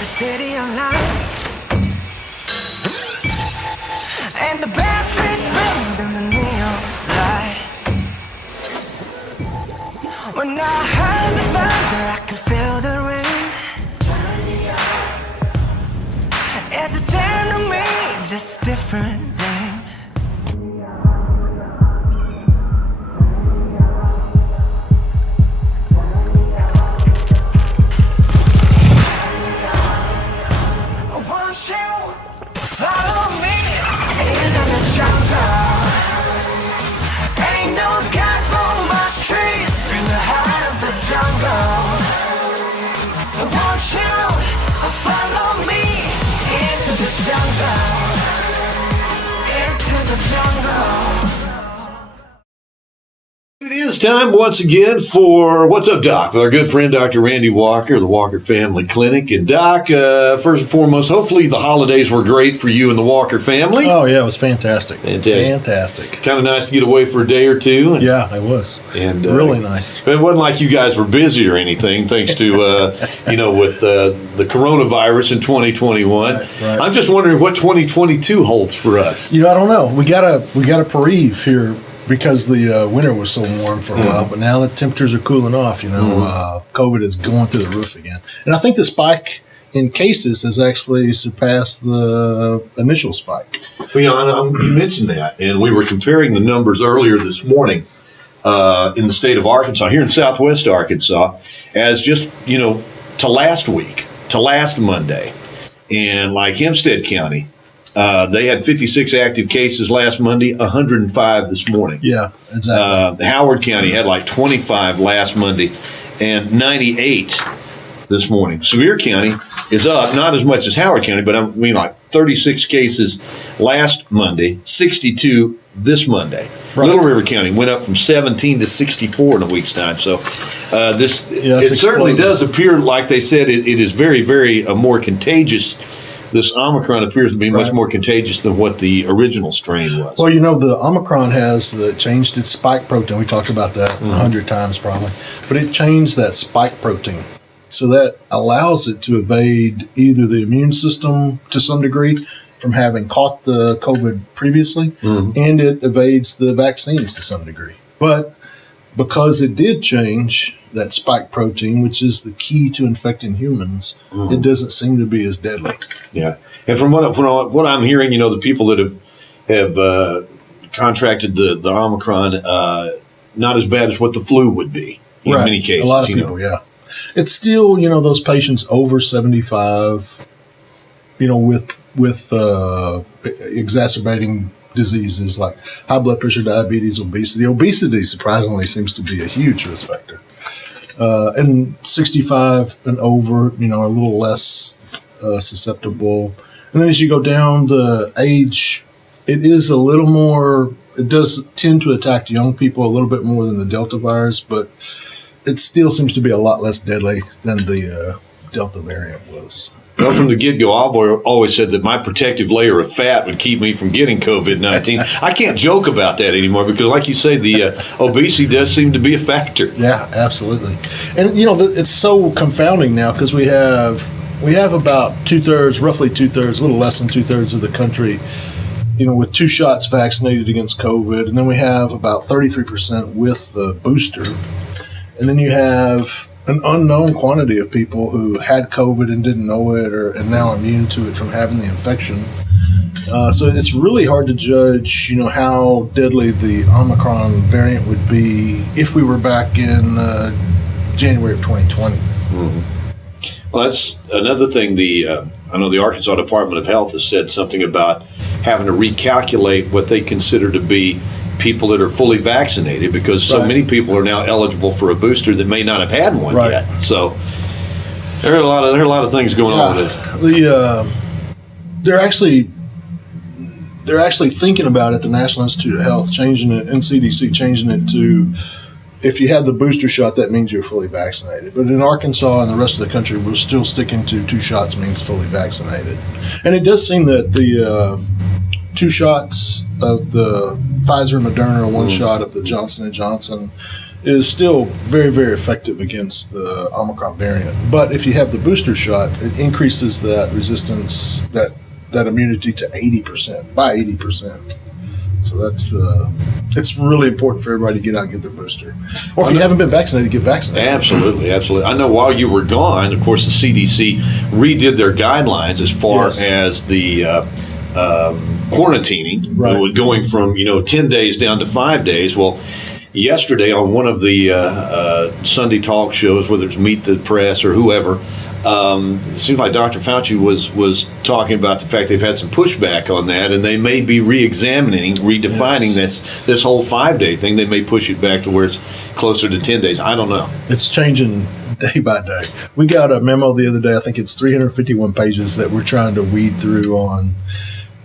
the city of light, and the bad street burns in the neon lights. When I heard the thunder, I could feel the rain. It's the same to me, just different name. Won't you follow me into the jungle? Ain't no God for my streets in the heart of the jungle. Won't you follow me into the jungle? It is time once again for What's Up, Doc, with our good friend Dr. Randy Walker, the Walker Family Clinic. And Doc, first and foremost, hopefully the holidays were great for you and the Walker family. Oh, yeah, it was fantastic. Fantastic. Kind of nice to get away for a day or two. Yeah, it was. And really nice. It wasn't like you guys were busy or anything, thanks to, with the coronavirus in 2021. Right. I'm just wondering what 2022 holds for us. I don't know. We got a bereave here, because the winter was so warm for a while, but now the temperatures are cooling off. COVID is going through the roof again. And I think the spike in cases has actually surpassed the initial spike. Well, you mentioned that, and we were comparing the numbers earlier this morning in the state of Arkansas, here in southwest Arkansas, as just, to last week, to last Monday. And like Hempstead County, they had 56 active cases last Monday, 105 this morning. Yeah, exactly. Howard County had like 25 last Monday and 98 this morning. Sevier County is up, not as much as Howard County, but like 36 cases last Monday, 62 this Monday. Right. Little River County went up from 17 to 64 in a week's time. So it certainly does appear, like they said, it is very, very more contagious. This Omicron appears to be much more contagious than what the original strain was. Well, the Omicron has changed its spike protein. We talked about that 100 times probably. But it changed that spike protein. So that allows it to evade either the immune system to some degree from having caught the COVID previously, and it evades the vaccines to some degree. But because it did change that spike protein, which is the key to infecting humans, it doesn't seem to be as deadly. Yeah, and from what I'm hearing, the people that have contracted the Omicron, not as bad as what the flu would be in many cases. A lot of people, yeah. It's still, those patients over 75, with exacerbating diseases like high blood pressure, diabetes, obesity. Obesity, surprisingly, seems to be a huge risk factor. And 65 and over, are a little less susceptible. And then as you go down the age, it is a little more, it does tend to attack young people a little bit more than the Delta virus, but it still seems to be a lot less deadly than the Delta variant was. Well, from the get-go, I've always said that my protective layer of fat would keep me from getting COVID-19. I can't joke about that anymore because, like you say, the obesity does seem to be a factor. Yeah, absolutely. And, it's so confounding now because we have about roughly two-thirds, a little less than two-thirds of the country, with 2 shots vaccinated against COVID. And then we have about 33% with the booster. And then you have an unknown quantity of people who had COVID and didn't know it and now immune to it from having the infection. So it's really hard to judge, how deadly the Omicron variant would be if we were back in January of 2020. Well, that's another thing. I know the Arkansas Department of Health has said something about having to recalculate what they consider to be people that are fully vaccinated because so many people are now eligible for a booster that may not have had one yet. So there are a lot of things going on with this. They're actually thinking about it. The National Institute of Health changing it, and CDC changing it to, if you had the booster shot, that means you're fully vaccinated. But in Arkansas and the rest of the country, we're still sticking to 2 shots means fully vaccinated. And it does seem that the 2 shots of the Pfizer and Moderna, 1 shot of the Johnson & Johnson, is still very, very effective against the Omicron variant. But if you have the booster shot, it increases that resistance, that immunity to 80%, by 80%. So that's it's really important for everybody to get out and get their booster. Or if you haven't been vaccinated, get vaccinated. Absolutely, absolutely. I know while you were gone, of course, the CDC redid their guidelines as far as the quarantining, right, going from 10 days down to 5 days. Well, yesterday on one of the Sunday talk shows, whether it's Meet the Press or whoever, it seems like Dr. Fauci was talking about the fact they've had some pushback on that, and they may be redefining this whole 5-day thing. They may push it back to where it's closer to 10 days. I don't know. It's changing day by day. We got a memo the other day. I think it's 351 pages that we're trying to weed through on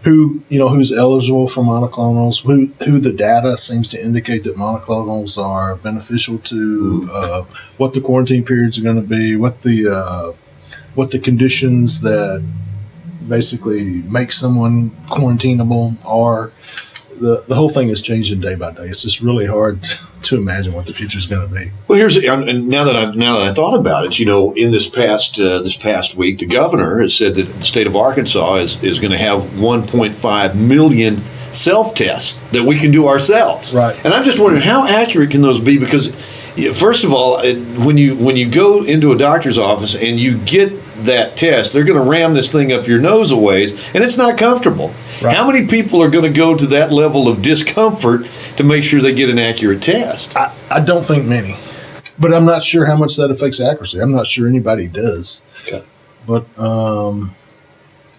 who's eligible for monoclonals, who the data seems to indicate that monoclonals are beneficial to, what the quarantine periods are going to be, what the conditions that basically make someone quarantinable are. The whole thing is changing day by day. It's just really hard to imagine what the future is going to be. Well, and now that I thought about it, in this past week, the governor has said that the state of Arkansas is going to have 1.5 million self-tests that we can do ourselves. Right. And I'm just wondering, how accurate can those be? Because first of all, when you go into a doctor's office and you get that test, they're going to ram this thing up your nose a ways, and it's not comfortable. Right. How many people are going to go to that level of discomfort to make sure they get an accurate test? I don't think many, but I'm not sure how much that affects accuracy. I'm not sure anybody does. Okay. But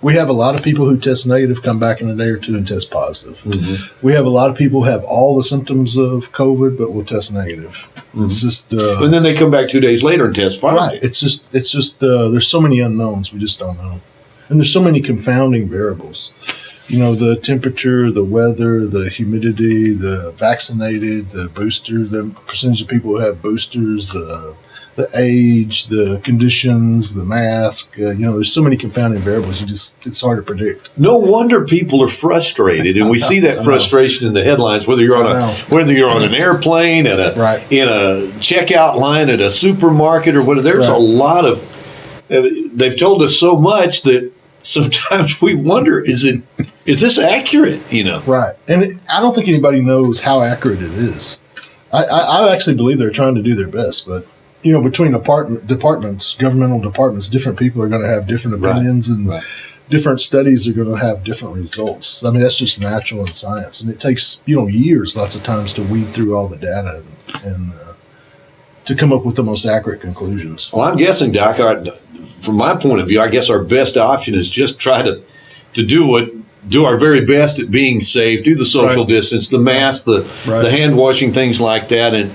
we have a lot of people who test negative, come back in a day or two and test positive. Mm-hmm. We have a lot of people who have all the symptoms of COVID, but will test negative. Mm-hmm. It's just, and then they come back 2 days later and test positive. Right. It's just there's so many unknowns we just don't know, and there's so many confounding variables. The temperature, the weather, the humidity, the vaccinated, the booster, the percentage of people who have boosters, the age, the conditions, the mask. There's so many confounding variables. It's hard to predict. No wonder people are frustrated, and we see that frustration in the headlines. Whether you're on an airplane, in a checkout line at a supermarket, or whatever. There's a lot of. They've told us so much that sometimes we wonder: is this accurate? Right, and I don't think anybody knows how accurate it is. I actually believe they're trying to do their best, but. Between departments, governmental departments, different people are going to have different opinions, and different studies are going to have different results. I mean, that's just natural in science, and it takes years, lots of times, to weed through all the data and to come up with the most accurate conclusions. Well, I'm guessing, Doc, from my point of view, I guess our best option is just try to do our very best at being safe, do the social distance, the mask, the hand washing, things like that, and.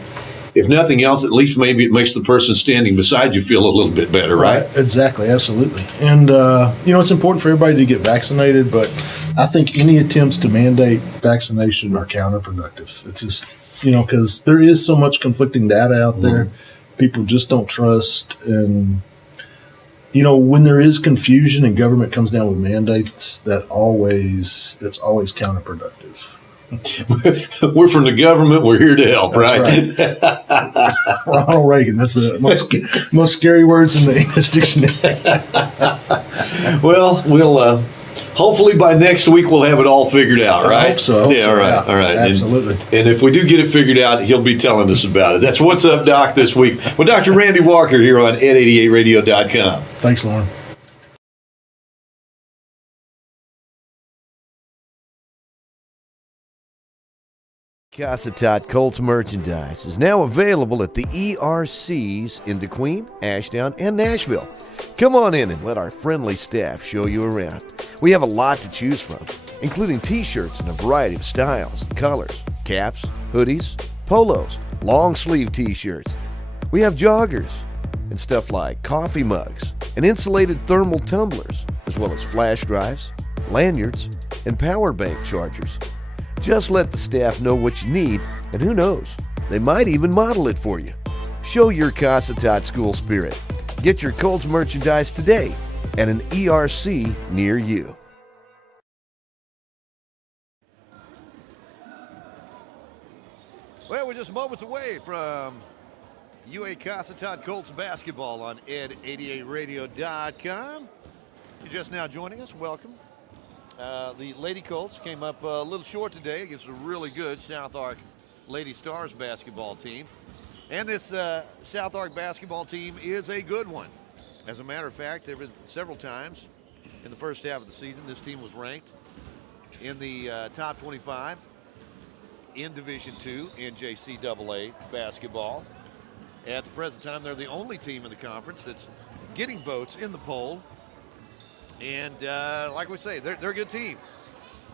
If nothing else, at least maybe it makes the person standing beside you feel a little bit better, right? Exactly, absolutely. And, it's important for everybody to get vaccinated, but I think any attempts to mandate vaccination are counterproductive. It's just, because there is so much conflicting data out there. People just don't trust. And, when there is confusion and government comes down with mandates, that's always counterproductive. We're from the government. We're here to help, right? Ronald Reagan. That's the most scary words in the English dictionary. Well, we'll hopefully by next week we'll have it all figured out, right? I hope so. Yeah, all right, all right. Absolutely. And if we do get it figured out, he'll be telling us about it. That's What's Up, Doc, this week with Dr. Randy Walker here on Ed88radio.com. Thanks, Lauren. Cossatot Colts merchandise is now available at the ERCs in DeQueen, Ashdown, and Nashville. Come on in and let our friendly staff show you around. We have a lot to choose from, including t-shirts in a variety of styles and colors, caps, hoodies, polos, long sleeve t-shirts. We have joggers and stuff like coffee mugs and insulated thermal tumblers, as well as flash drives, lanyards, and power bank chargers. Just let the staff know what you need, and who knows, they might even model it for you. Show your Cossatot school spirit. Get your Colts merchandise today at an ERC near you. Well, we're just Just moments away from UA Cossatot Colts basketball on ed88radio.com. You're just now joining us. Welcome. The Lady Colts came up a little short today against a really good SouthArk Lady Stars basketball team. And this SouthArk basketball team is a good one. As a matter of fact, there have been several times in the first half of the season this team was ranked in the top 25 in Division II in JCAA basketball. At the present time, they're the only team in the conference that's getting votes in the poll. And like we say, they're a good team.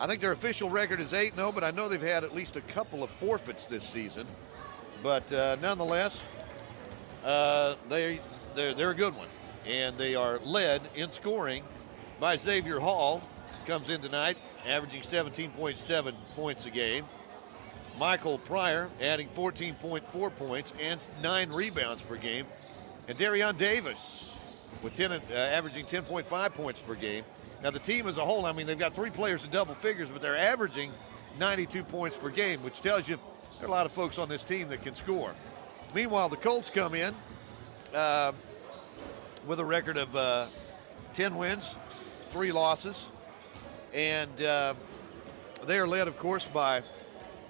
I think their official record is 8-0, but I know they've had at least a couple of forfeits this season. But nonetheless, they're a good one. And they are led in scoring by Xavier Hall. Comes in tonight, averaging 17.7 points a game. Michael Pryor adding 14.4 points and 9 rebounds per game. And Darion Davis with averaging 10.5 points per game. Now the team as a whole, I mean, they've got 3 players in double figures, but they're averaging 92 points per game, which tells you there are a lot of folks on this team that can score. Meanwhile, the Colts come in with a record of 10 wins, 3 losses. And they are led, of course, by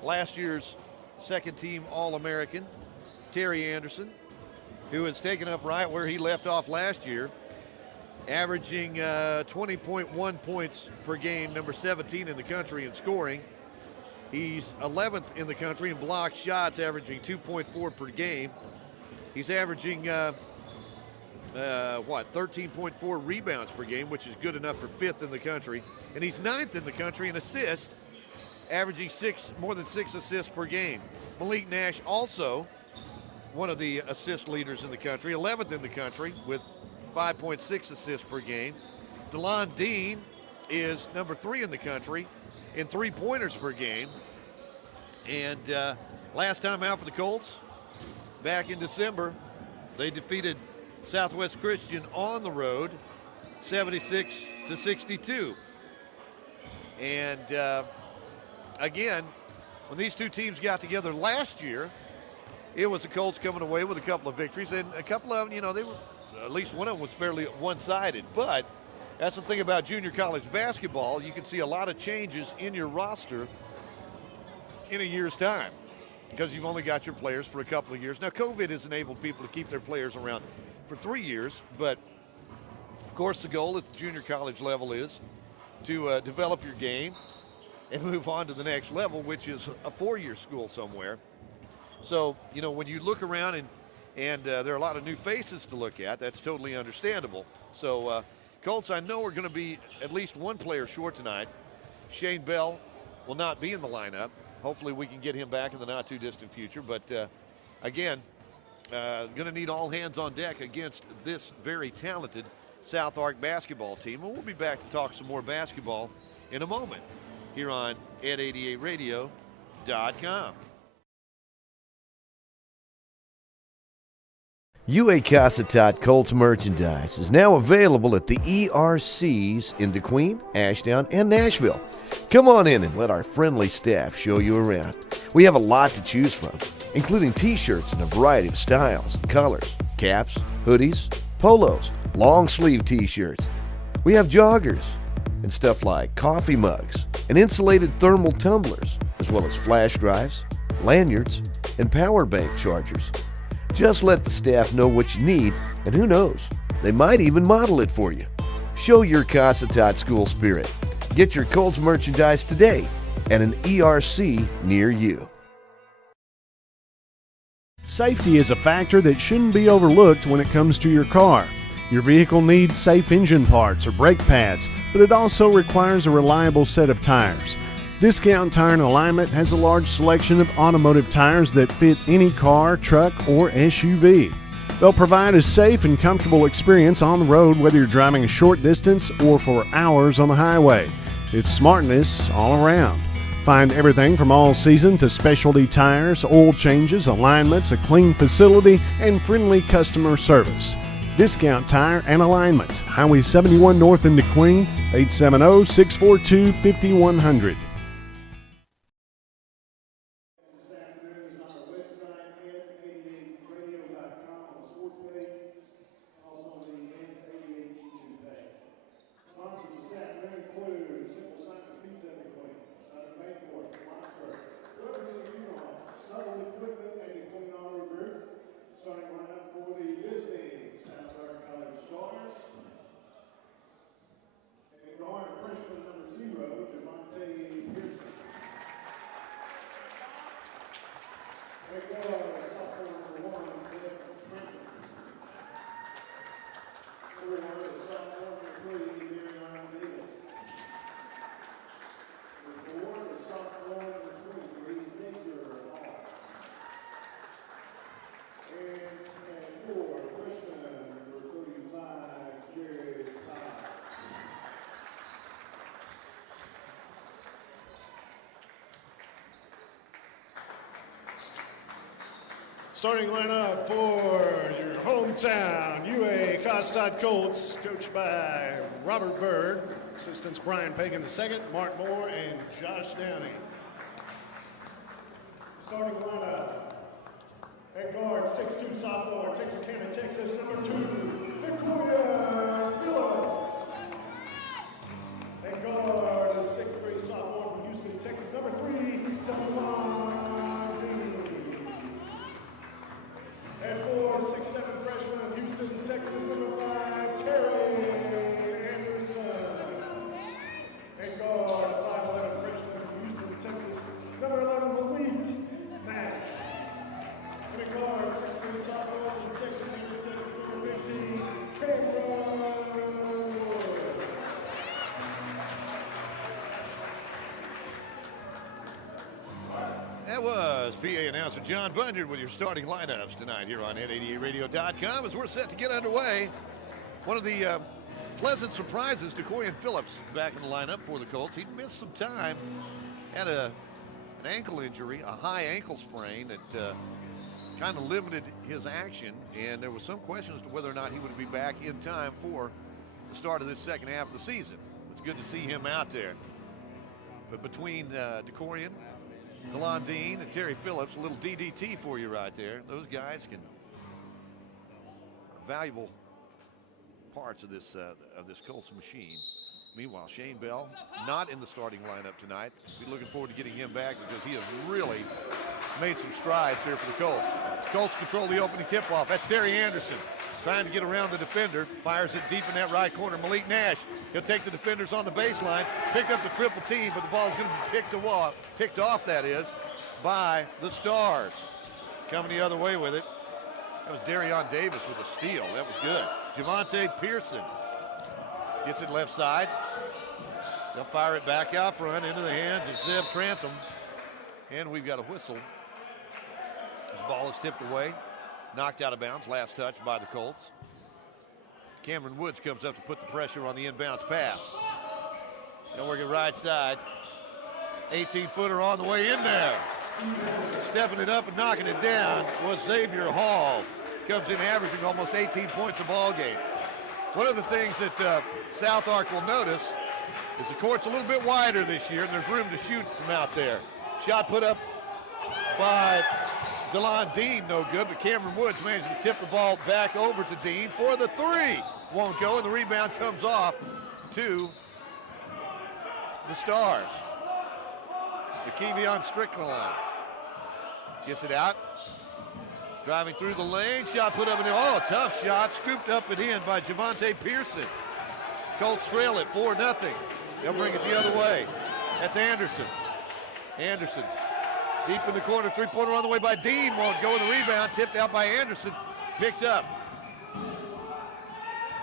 last year's second-team All-American, Terry Anderson, who has taken up right where he left off last year, averaging 20.1 points per game, number 17 in the country in scoring. He's 11th in the country in blocked shots, averaging 2.4 per game. He's averaging 13.4 rebounds per game, which is good enough for 5th in the country. And he's 9th in the country in assists, averaging more than 6 assists per game. Malik Nash also one of the assist leaders in the country, 11th in the country with 5.6 assists per game. DeLon Dean is number 3 in the country in 3-pointers per game. And last time out for the Colts, back in December, they defeated Southwest Christian on the road, 76-62. And again, when these two teams got together last year, it was the Colts coming away with a couple of victories, and a couple of them, you know, they were, at least one of them was fairly one-sided. But that's the thing about junior college basketball. You can see a lot of changes in your roster in a year's time because you've only got your players for a couple of years. Now, COVID has enabled people to keep their players around for 3 years, but of course the goal at the junior college level is to develop your game and move on to the next level, which is a 4-year school somewhere. So, you know, when you look around and there are a lot of new faces to look at, that's totally understandable. So, Colts, I know, are going to be at least one player short tonight. Shane Bell will not be in the lineup. Hopefully we can get him back in the not-too-distant future. But, again, going to need all hands on deck against this very talented SouthArk basketball team. And we'll be back to talk some more basketball in a moment here on ed88radio.com. UA Cossatot Colts merchandise is now available at the ERCs in DeQueen, Ashdown, and Nashville. Come on in and let our friendly staff show you around. We have a lot to choose from, including t-shirts in a variety of styles and colors, caps, hoodies, polos, long sleeve t-shirts. We have joggers and stuff like coffee mugs and insulated thermal tumblers, as well as flash drives, lanyards, and power bank chargers. Just let the staff know what you need, and who knows, they might even model it for you. Show your Cossatot school spirit. Get your Colts merchandise today at an ERC near you. Safety is a factor that shouldn't be overlooked when it comes to your car. Your vehicle needs safe engine parts or brake pads, but it also requires a reliable set of tires. Discount Tire and Alignment has a large selection of automotive tires that fit any car, truck, or SUV. They'll provide a safe and comfortable experience on the road whether you're driving a short distance or for hours on the highway. It's smartness all around. Find everything from all-season to specialty tires, oil changes, alignments, a clean facility, and friendly customer service. Discount Tire and Alignment, Highway 71 North in DeQueen, 870-642-5100. Starting lineup for your hometown UA Cossatot Colts, coached by Robert Bird, assistants Brian Pagan II, Mark Moore, and Josh Downey. Starting lineup at guard, 6'2" sophomore, Texarkana, Texas, number 2, Victoria Phillips. At guard, 6'3" sophomore from Houston, Texas, number 3, Delon Dean. At 4, 6'7" freshman, Houston, Texas, number 5, Terry Anderson. At guard, 5'11" freshman from Houston, Texas, number 11, Malik Nash. And at guard, 6'3" sophomore from Texas, number 15, Cameron Wood. That was PA announcer John Bunyard with your starting lineups tonight here on N88radio.com as we're set to get underway. One of the pleasant surprises, Decorian Phillips back in the lineup for the Colts. He missed some time, had an ankle injury, a high ankle sprain that kind of limited his action, and there was some question as to whether or not he would be back in time for the start of this second half of the season. It's good to see him out there. But between Decorian, DeLon Dean, and Terry Phillips, a little DDT for you right there. Those guys are valuable parts of this Colts machine. Meanwhile, Shane Bell not in the starting lineup tonight. We're looking forward to getting him back because he has really made some strides here for the Colts. Colts control the opening tip-off. That's Terry Anderson trying to get around the defender. Fires it deep in that right corner. Malik Nash, he'll take the defenders on the baseline, pick up the triple team, but the ball's going to be picked off, that is, by the Stars. Coming the other way with it. That was Darion Davis with a steal. That was good. Javante Pearson gets it left side. They'll fire it back out front into the hands of Zeb Trantham. And we've got a whistle. This ball is tipped away. Knocked out of bounds, last touch by the Colts. Cameron Woods comes up to put the pressure on the inbounds pass. They'll work it right side. 18-footer on the way in there. Stepping it up and knocking it down was Xavier Hall. Comes in averaging almost 18 points a ball game. One of the things that SouthArk will notice is the court's a little bit wider this year and there's room to shoot from out there. Shot put up by DeLon Dean, no good, but Cameron Woods managed to tip the ball back over to Dean for the three. Won't go, and the rebound comes off to the Stars. McKevion Strickland gets it out. Driving through the lane, shot put up in there. Oh, tough shot, scooped up and in by Javante Pearson. Colts trail it 4-0. They'll bring it the other way. That's Anderson. Anderson. Deep in the corner, three-pointer on the way by Dean. Won't go with the rebound. Tipped out by Anderson. Picked up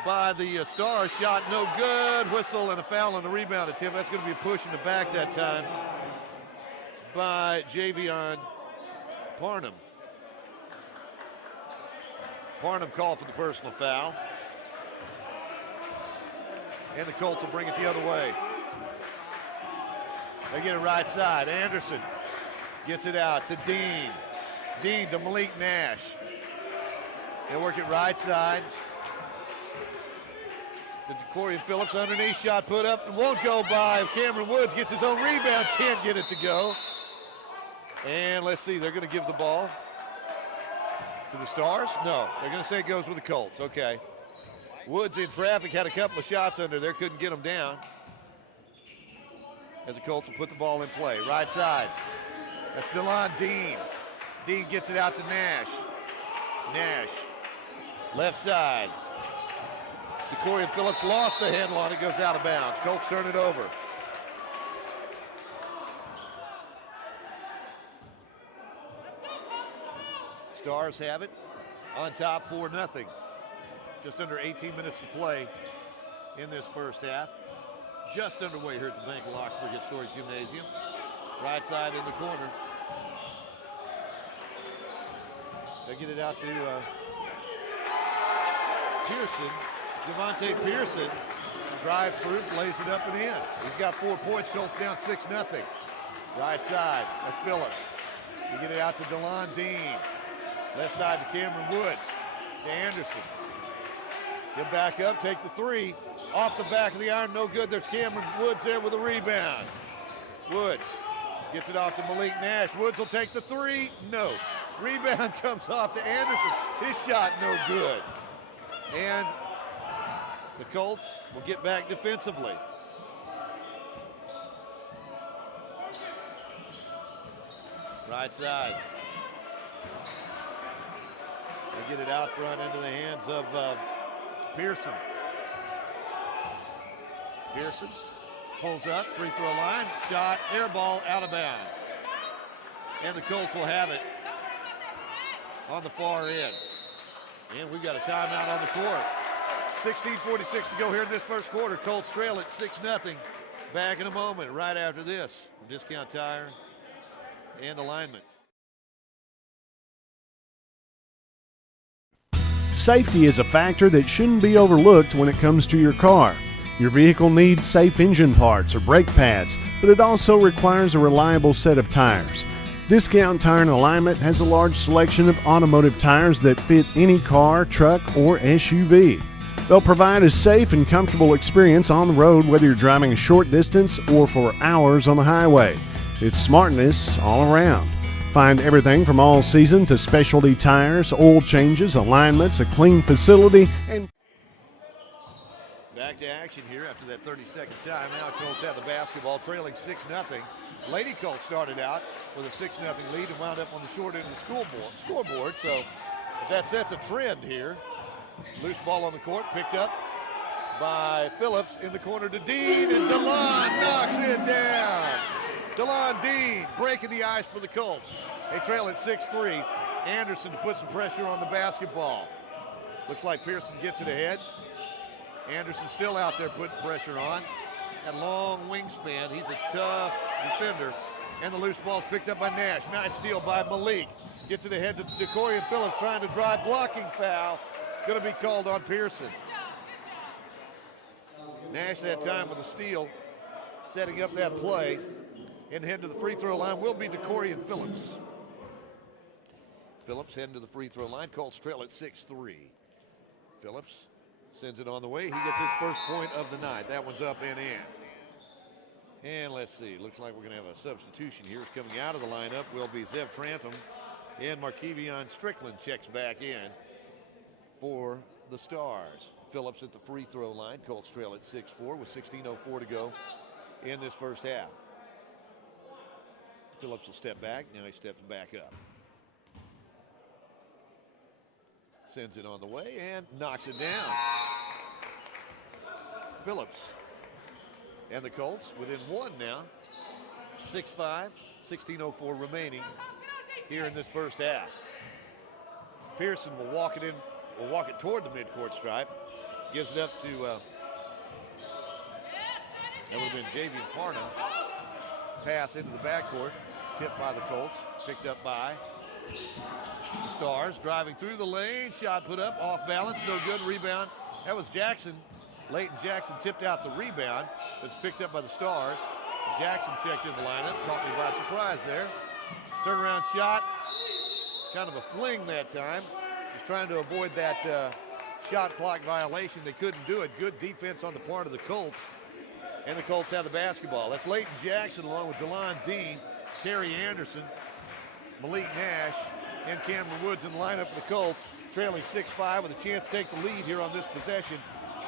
by the Stars. Shot no good. Whistle and a foul on the rebound attempt. That's going to be a push in the back that time by Javion Parnham. Parnham called for the personal foul. And the Colts will bring it the other way. They get it right side. Anderson gets it out to Dean. Dean to Malik Nash. They work it right side to Decorian Phillips. Underneath, shot put up and won't go by. Cameron Woods gets his own rebound. Can't get it to go. And let's see, they're going to give the ball to the Stars? No, they're going to say it goes with the Colts. Okay. Woods in traffic, had a couple of shots under there, couldn't get them down. As the Colts will put the ball in play. Right side. That's DeLon Dean. Dean gets it out to Nash. Nash. Left side. Decorian Phillips lost the handle on it, goes out of bounds. Colts turn it over. Stars have it on top 4-0. Just under 18 minutes to play in this first half. Just underway here at the Bank of Lockesburg Historic Gymnasium. Right side in the corner. They get it out to Pearson. Javante Pearson drives through, lays it up and in. He's got 4 points. Colts down 6-0. Right side, that's Phillips. You get it out to DeLon Dean. Left side to Cameron Woods. To Anderson. He'll back up, take the three. Off the back of the iron, no good. There's Cameron Woods there with a rebound. Woods gets it off to Malik Nash. Woods will take the three. No. Rebound comes off to Anderson. His shot no good. And the Colts will get back defensively. Right side. They get it out front into the hands of Pearson. Pearson pulls up, free throw line, shot, air ball, out of bounds. And the Colts will have it on the far end. And we've got a timeout on the court. 16:46 to go here in this first quarter. Colts trail at 6-0. Back in a moment, right after this. Discount Tire and alignment. Safety is a factor that shouldn't be overlooked when it comes to your car. Your vehicle needs safe engine parts or brake pads, but it also requires a reliable set of tires. Discount Tire and Alignment has a large selection of automotive tires that fit any car, truck, or SUV. They'll provide a safe and comfortable experience on the road whether you're driving a short distance or for hours on the highway. It's smartness all around. Find everything from all season to specialty tires, oil changes, alignments, a clean facility, and back to action here after that 30-second time. Now Colts have the basketball, trailing 6-0. Lady Colts started out with a 6-0 lead and wound up on the short end of the scoreboard. So if that sets a trend here, loose ball on the court, picked up by Phillips in the corner to Dean, and DeLon knocks it down. DeLon Dean breaking the ice for the Colts. They trail at 6-3. Anderson to put some pressure on the basketball. Looks like Pearson gets it ahead. Anderson still out there putting pressure on. That long wingspan, he's a tough defender. And the loose ball's picked up by Nash. Nice steal by Malik. Gets it ahead to Decorian Phillips trying to drive, blocking foul. Going to be called on Pearson. Nash that time with a steal, setting up that play. And head to the free throw line will be Decorian Phillips. Phillips heading to the free throw line. Colts trail at 6-3. Phillips sends it on the way. He gets his first point of the night. That one's up and in. And let's see. Looks like we're going to have a substitution here. Coming out of the lineup will be Zev Trantham. And Markevion Strickland checks back in for the Stars. Phillips at the free throw line. Colts trail at 6-4 with 16:04 to go in this first half. Phillips will step back. Now he steps back up. Sends it on the way and knocks it down. Phillips and the Colts within one now. 6-5, 16:04 remaining here in this first half. Pearson will walk it toward the midcourt stripe. Gives it up to, that would have been Javian Parna. Pass into the backcourt, tipped by the Colts, picked up by the Stars, driving through the lane, shot put up, off balance, no good, rebound. That was Jackson. Leighton Jackson tipped out the rebound, but it's picked up by the Stars. Jackson checked in the lineup, caught me by surprise there. Turnaround shot, kind of a fling that time. Just trying to avoid that shot clock violation. They couldn't do it. Good defense on the part of the Colts. And the Colts have the basketball. That's Leighton Jackson along with DeLon Dean, Terry Anderson, Malik Nash, and Cameron Woods in the lineup for the Colts, trailing 6-5 with a chance to take the lead here on this possession.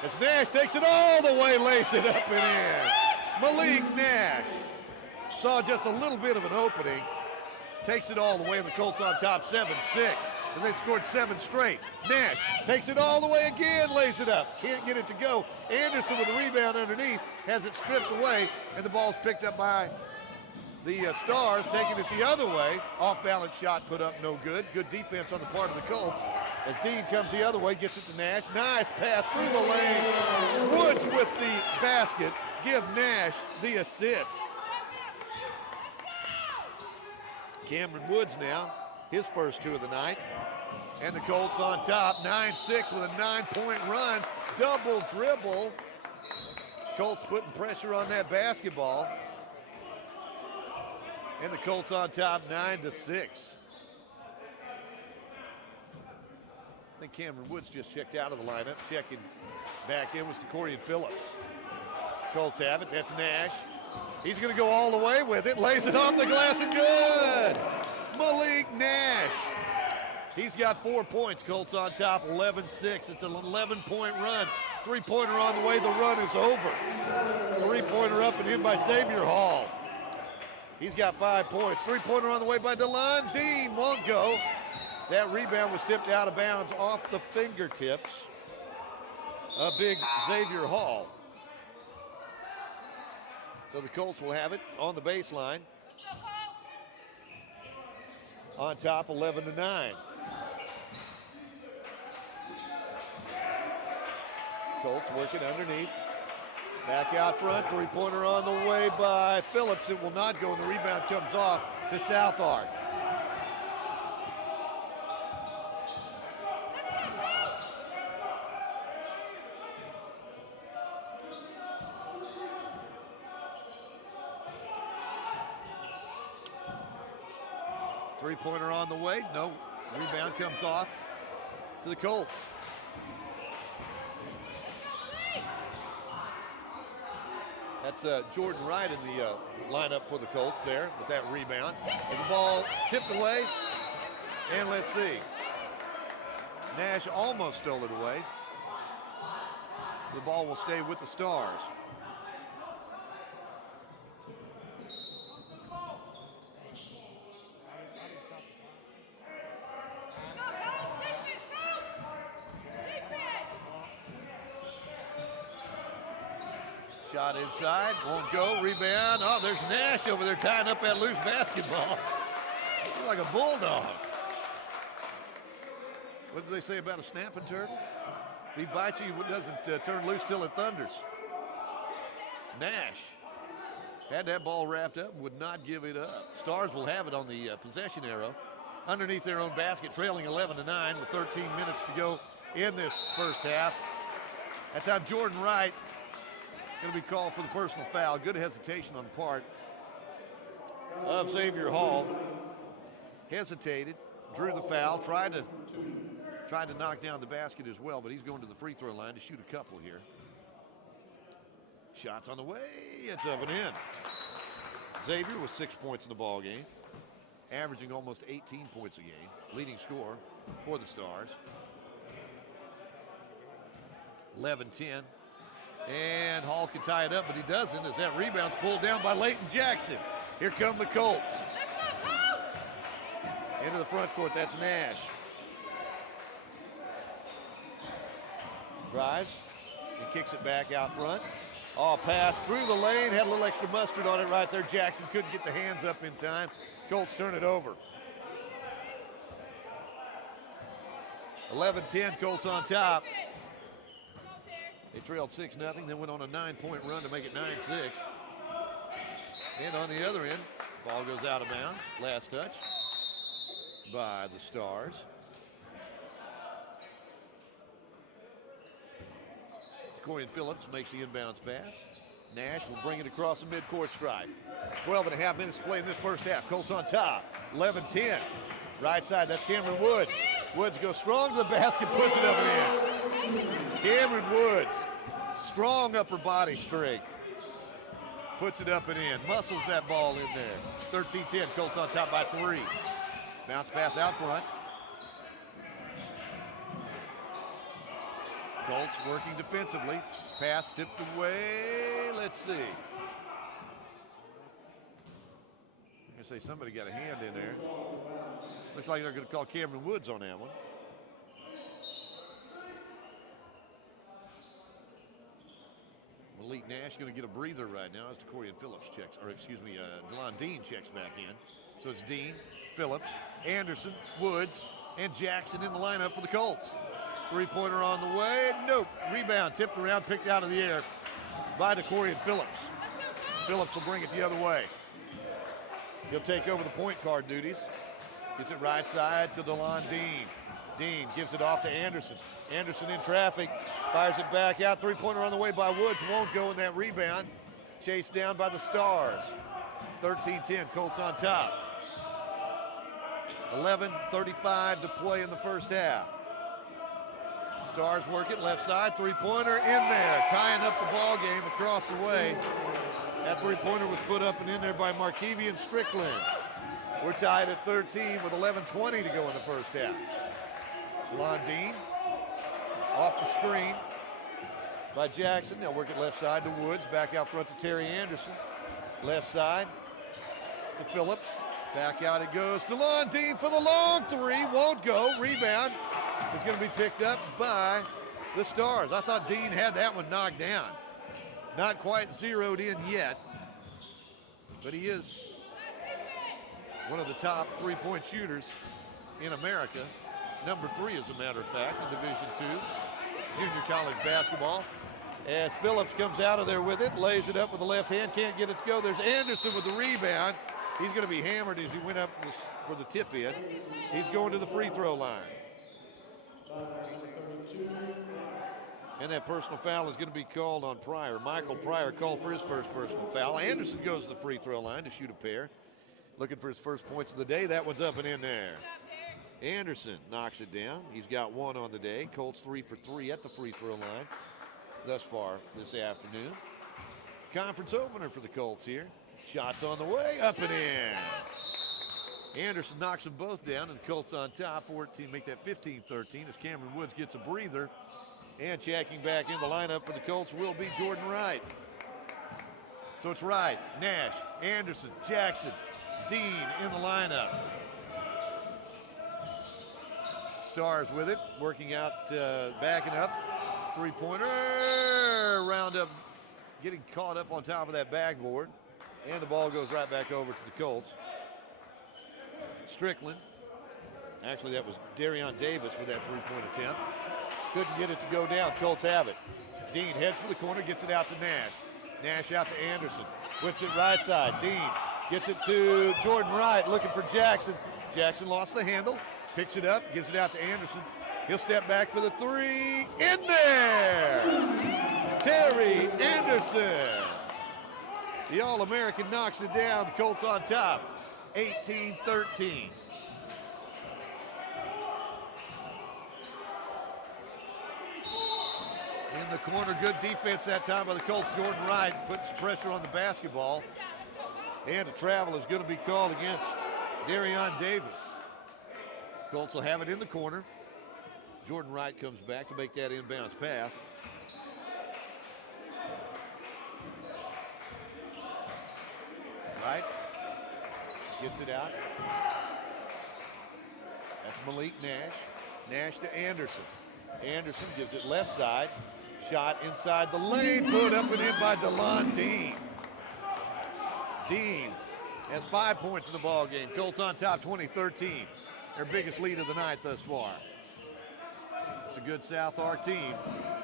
As Nash takes it all the way, lays it up and in. Malik Nash saw just a little bit of an opening, takes it all the way, and the Colts on top 7-6. And they scored 7 straight. Nash takes it all the way again, lays it up. Can't get it to go. Anderson with a rebound underneath, has it stripped away, and the ball's picked up by the Stars, taking it the other way. Off-balance shot put up, no good. Good defense on the part of the Colts. As Dean comes the other way, gets it to Nash. Nice pass through the lane. Woods with the basket. Give Nash the assist. Cameron Woods now, his first 2 of the night. And the Colts on top, 9-6 with a 9-point run. Double dribble. Colts putting pressure on that basketball. And the Colts on top, 9-6. I think Cameron Woods just checked out of the lineup. Checking back in was Corian Phillips. Colts have it. That's Nash. He's going to go all the way with it. Lays it off the glass and good. Malik Nash. He's got 4 points. Colts on top, 11-6. It's an 11-point run. Three-pointer on the way. The run is over. Three-pointer up and in by Xavier Hall. He's got 5 points. Three-pointer on the way by DeLon Dean. Won't go. That rebound was tipped out of bounds off the fingertips of big Xavier Hall. So the Colts will have it on the baseline. On top, 11-9. Colts working underneath. Back out front, three-pointer on the way by Phillips. It will not go, and the rebound comes off to SouthArk. Three-pointer on the way. No. Rebound comes off to the Colts. That's Jordan Wright in the lineup for the Colts there with that rebound. And the ball tipped away. And let's see. Nash almost stole it away. The ball will stay with the Stars. Shot inside, won't go, rebound. Oh, there's Nash over there tying up that loose basketball. Looks like a bulldog. What did they say about a snapping turtle? If he bites you, it doesn't turn loose till it thunders. Nash had that ball wrapped up and would not give it up. Stars will have it on the possession arrow underneath their own basket, trailing 11-9 with 13 minutes to go in this first half. That time, Jordan Wright going to be called for the personal foul. Good hesitation on the part of Xavier Hall. Hesitated, drew the foul, tried to knock down the basket as well, but he's going to the free throw line to shoot a couple here. Shots on the way. It's up and in. Xavier with 6 points in the ball game, averaging almost 18 points a game, leading scorer for the Stars. 11-10. And Hall can tie it up, but he doesn't as that rebound's pulled down by Leighton Jackson. Here come the Colts. Into the front court, that's Nash. Drives and kicks it back out front. Oh, pass through the lane, had a little extra mustard on it right there. Jackson couldn't get the hands up in time. Colts turn it over. 11-10, Colts on top. They trailed 6-0, then went on a 9-point run to make it 9-6. And on the other end, ball goes out of bounds. Last touch by the Stars. Corian Phillips makes the inbounds pass. Nash will bring it across the midcourt stripe. 12.5 minutes to play in this first half. Colts on top, 11-10. Right side, that's Cameron Woods. Woods goes strong to the basket, puts it up and in. Cameron Woods, strong upper body strength. Puts it up and in, muscles that ball in there. 13-10, Colts on top by 3. Bounce pass out front. Colts working defensively. Pass tipped away, let's see. I'm gonna say somebody got a hand in there. Looks like they're gonna call Cameron Woods on that one. Malik Nash going to get a breather right now as Corian Phillips checks, or excuse me, DeLon Dean checks back in. So it's Dean, Phillips, Anderson, Woods, and Jackson in the lineup for the Colts. Three-pointer on the way, nope. Rebound tipped around, picked out of the air by Corian Phillips. Phillips will bring it the other way. He'll take over the point guard duties. Gets it right side to DeLon Dean. Dean gives it off to Anderson. Anderson in traffic, fires it back out. Three-pointer on the way by Woods, won't go in that rebound. Chased down by the Stars. 13-10, Colts on top. 11:35 to play in the first half. Stars work it left side, three-pointer in there, tying up the ball game across the way. That three-pointer was put up and in there by Markevian Strickland. We're tied at 13 with 11:20 to go in the first half. Blondine off the screen by Jackson. They'll work it left side to Woods, back out front to Terry Anderson. Left side to Phillips. Back out it goes. DeLon Dean for the long three. Won't go. Rebound is going to be picked up by the Stars. I thought Dean had that one knocked down. Not quite zeroed in yet, but he is one of the top three-point shooters in America. Number 3, as a matter of fact, in Division II junior college basketball. As Phillips comes out of there with it, lays it up with the left hand, can't get it to go. There's Anderson with the rebound. He's going to be hammered as he went up for the tip in. He's going to the free throw line. And that personal foul is going to be called on Pryor. Michael Pryor called for his first personal foul. Anderson goes to the free throw line to shoot a pair. Looking for his first points of the day. That one's up and in there. Anderson knocks it down. He's got 1 on the day. Colts 3 for 3 at the free throw line thus far this afternoon. Conference opener for the Colts here. Shots on the way, up and in. Anderson knocks them both down, and the Colts on top. 14, make that 15-13 as Cameron Woods gets a breather. And checking back in the lineup for the Colts will be Jordan Wright. So it's Wright, Nash, Anderson, Jackson, Dean in the lineup. Stars with it, working out, backing up. Three-pointer, round up, getting caught up on top of that backboard. And the ball goes right back over to the Colts. Strickland, actually that was Darion Davis with that three-point attempt. Couldn't get it to go down, Colts have it. Dean heads for the corner, gets it out to Nash. Nash out to Anderson, whips it right side. Dean gets it to Jordan Wright, looking for Jackson. Jackson lost the handle, picks it up, gives it out to Anderson. He'll step back for the three, in there! Terry Anderson. The All-American knocks it down, the Colts on top, 18-13. In the corner, good defense that time by the Colts. Jordan Wright puts pressure on the basketball. And a travel is going to be called against Darion Davis. Colts will have it in the corner. Jordan Wright comes back to make that inbounds pass. Wright gets it out. That's Malik Nash. Nash to Anderson. Anderson gives it left side. Shot inside the lane, put up and in by DeLon Dean. Dean has 5 points in the ball game. Colts on top, 20-13. Their biggest lead of the night thus far. It's a good SouthArk team.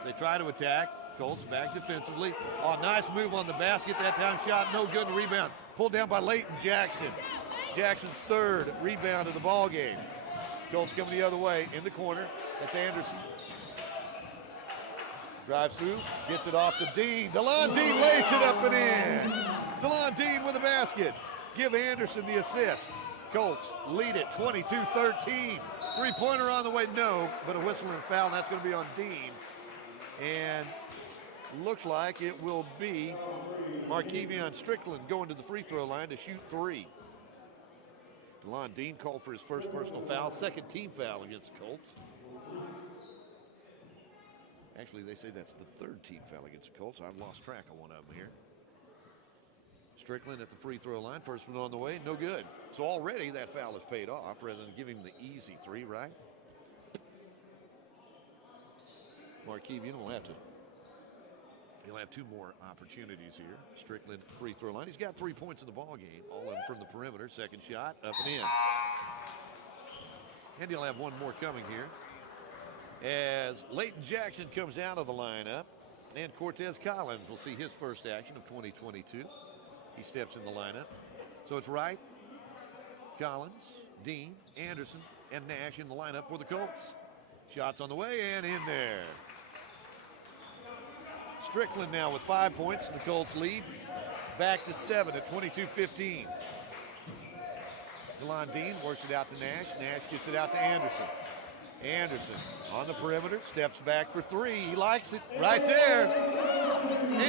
They try to attack. Colts back defensively. Oh, nice move on the basket. That time shot no good. The rebound pulled down by Leighton Jackson. Jackson's 3rd rebound of the ball game. Colts coming the other way in the corner. That's Anderson. Drives through, gets it off to Dean. DeLon Dean lays it up and in. DeLon Dean with a basket. Give Anderson the assist. Colts lead it 22-13. Three-pointer on the way, no, but a whistle and foul, and that's going to be on Dean. And looks like it will be Markevian Strickland going to the free throw line to shoot 3. DeLon Dean called for his first personal foul, 2nd team foul against the Colts. Actually, they say that's the 3rd team foul against the Colts. I've lost track of one of them here. Strickland at the free throw line. First one on the way, no good. So already that foul has paid off rather than giving him the easy 3, right? Markevian will have to, he'll have 2 more opportunities here. Strickland free throw line. He's got 3 points in the ball game, all of them from the perimeter. Second shot, up and in. And he'll have 1 more coming here as Leighton Jackson comes out of the lineup, and Cortez Collins will see his first action of 2022. He steps in the lineup. So it's Wright, Collins, Dean, Anderson, and Nash in the lineup for the Colts. Shots on the way and in there. Strickland now with 5 points, and the Colts lead back to 7 at 22-15. DeLon Dean works it out to Nash. Nash gets it out to Anderson. Anderson on the perimeter, steps back for three. He likes it right there.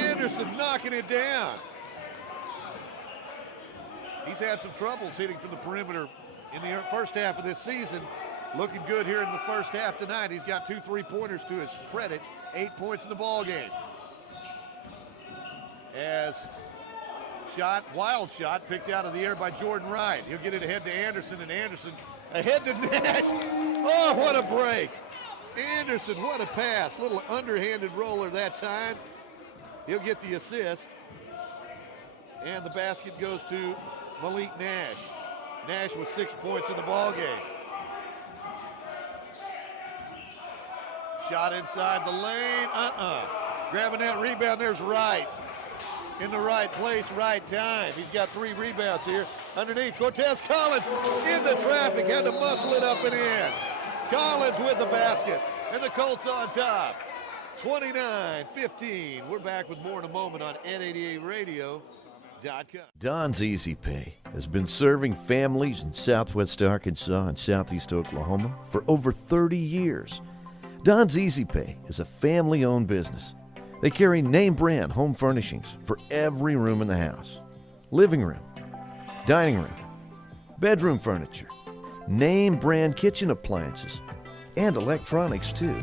Anderson knocking it down. He's had some troubles hitting from the perimeter in the first half of this season. Looking good here in the first half tonight. He's got 2 3-pointers to his credit. 8 points in the ball game. As wild shot picked out of the air by Jordan Wright. He'll get it ahead to Anderson, and Anderson ahead to Nash. Oh, what a break. Anderson, what a pass. Little underhanded roller that time. He'll get the assist. And the basket goes to Malik Nash. Nash with 6 points in the ball game. Shot inside the lane. Grabbing that rebound, there's Wright. In the right place, right time. He's got 3 rebounds here. Underneath, Cortez Collins in the traffic, had to muscle it up and in. Collins with the basket, and the Colts on top. 29-15. We're back with more in a moment on N88Radio.com. Don's Easy Pay has been serving families in southwest Arkansas and southeast Oklahoma for over 30 years. Don's Easy Pay is a family-owned business. They carry name-brand home furnishings for every room in the house. Living room, dining room, bedroom furniture, name-brand kitchen appliances, and electronics too.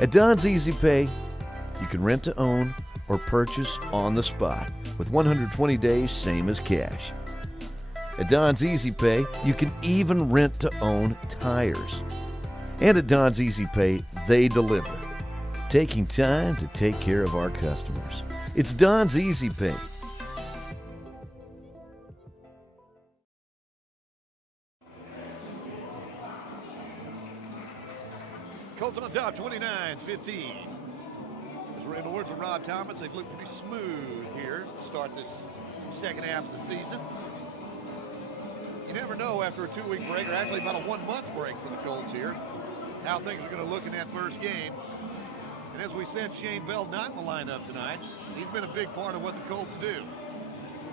At Don's Easy Pay, you can rent to own or purchase on the spot with 120 days, same as cash. At Don's Easy Pay, you can even rent to own tires. And at Don's Easy Pay, they deliver, taking time to take care of our customers. It's Don's Easy Pay. Colts on top, 29-15. As we're in the words of Rob Thomas, they've looked pretty smooth here to start this second half of the season. You never know after a 2-week break, or actually about a 1-month break for the Colts here, how things are going to look in that first game. And as we said, Shane Bell not in the lineup tonight. He's been a big part of what the Colts do.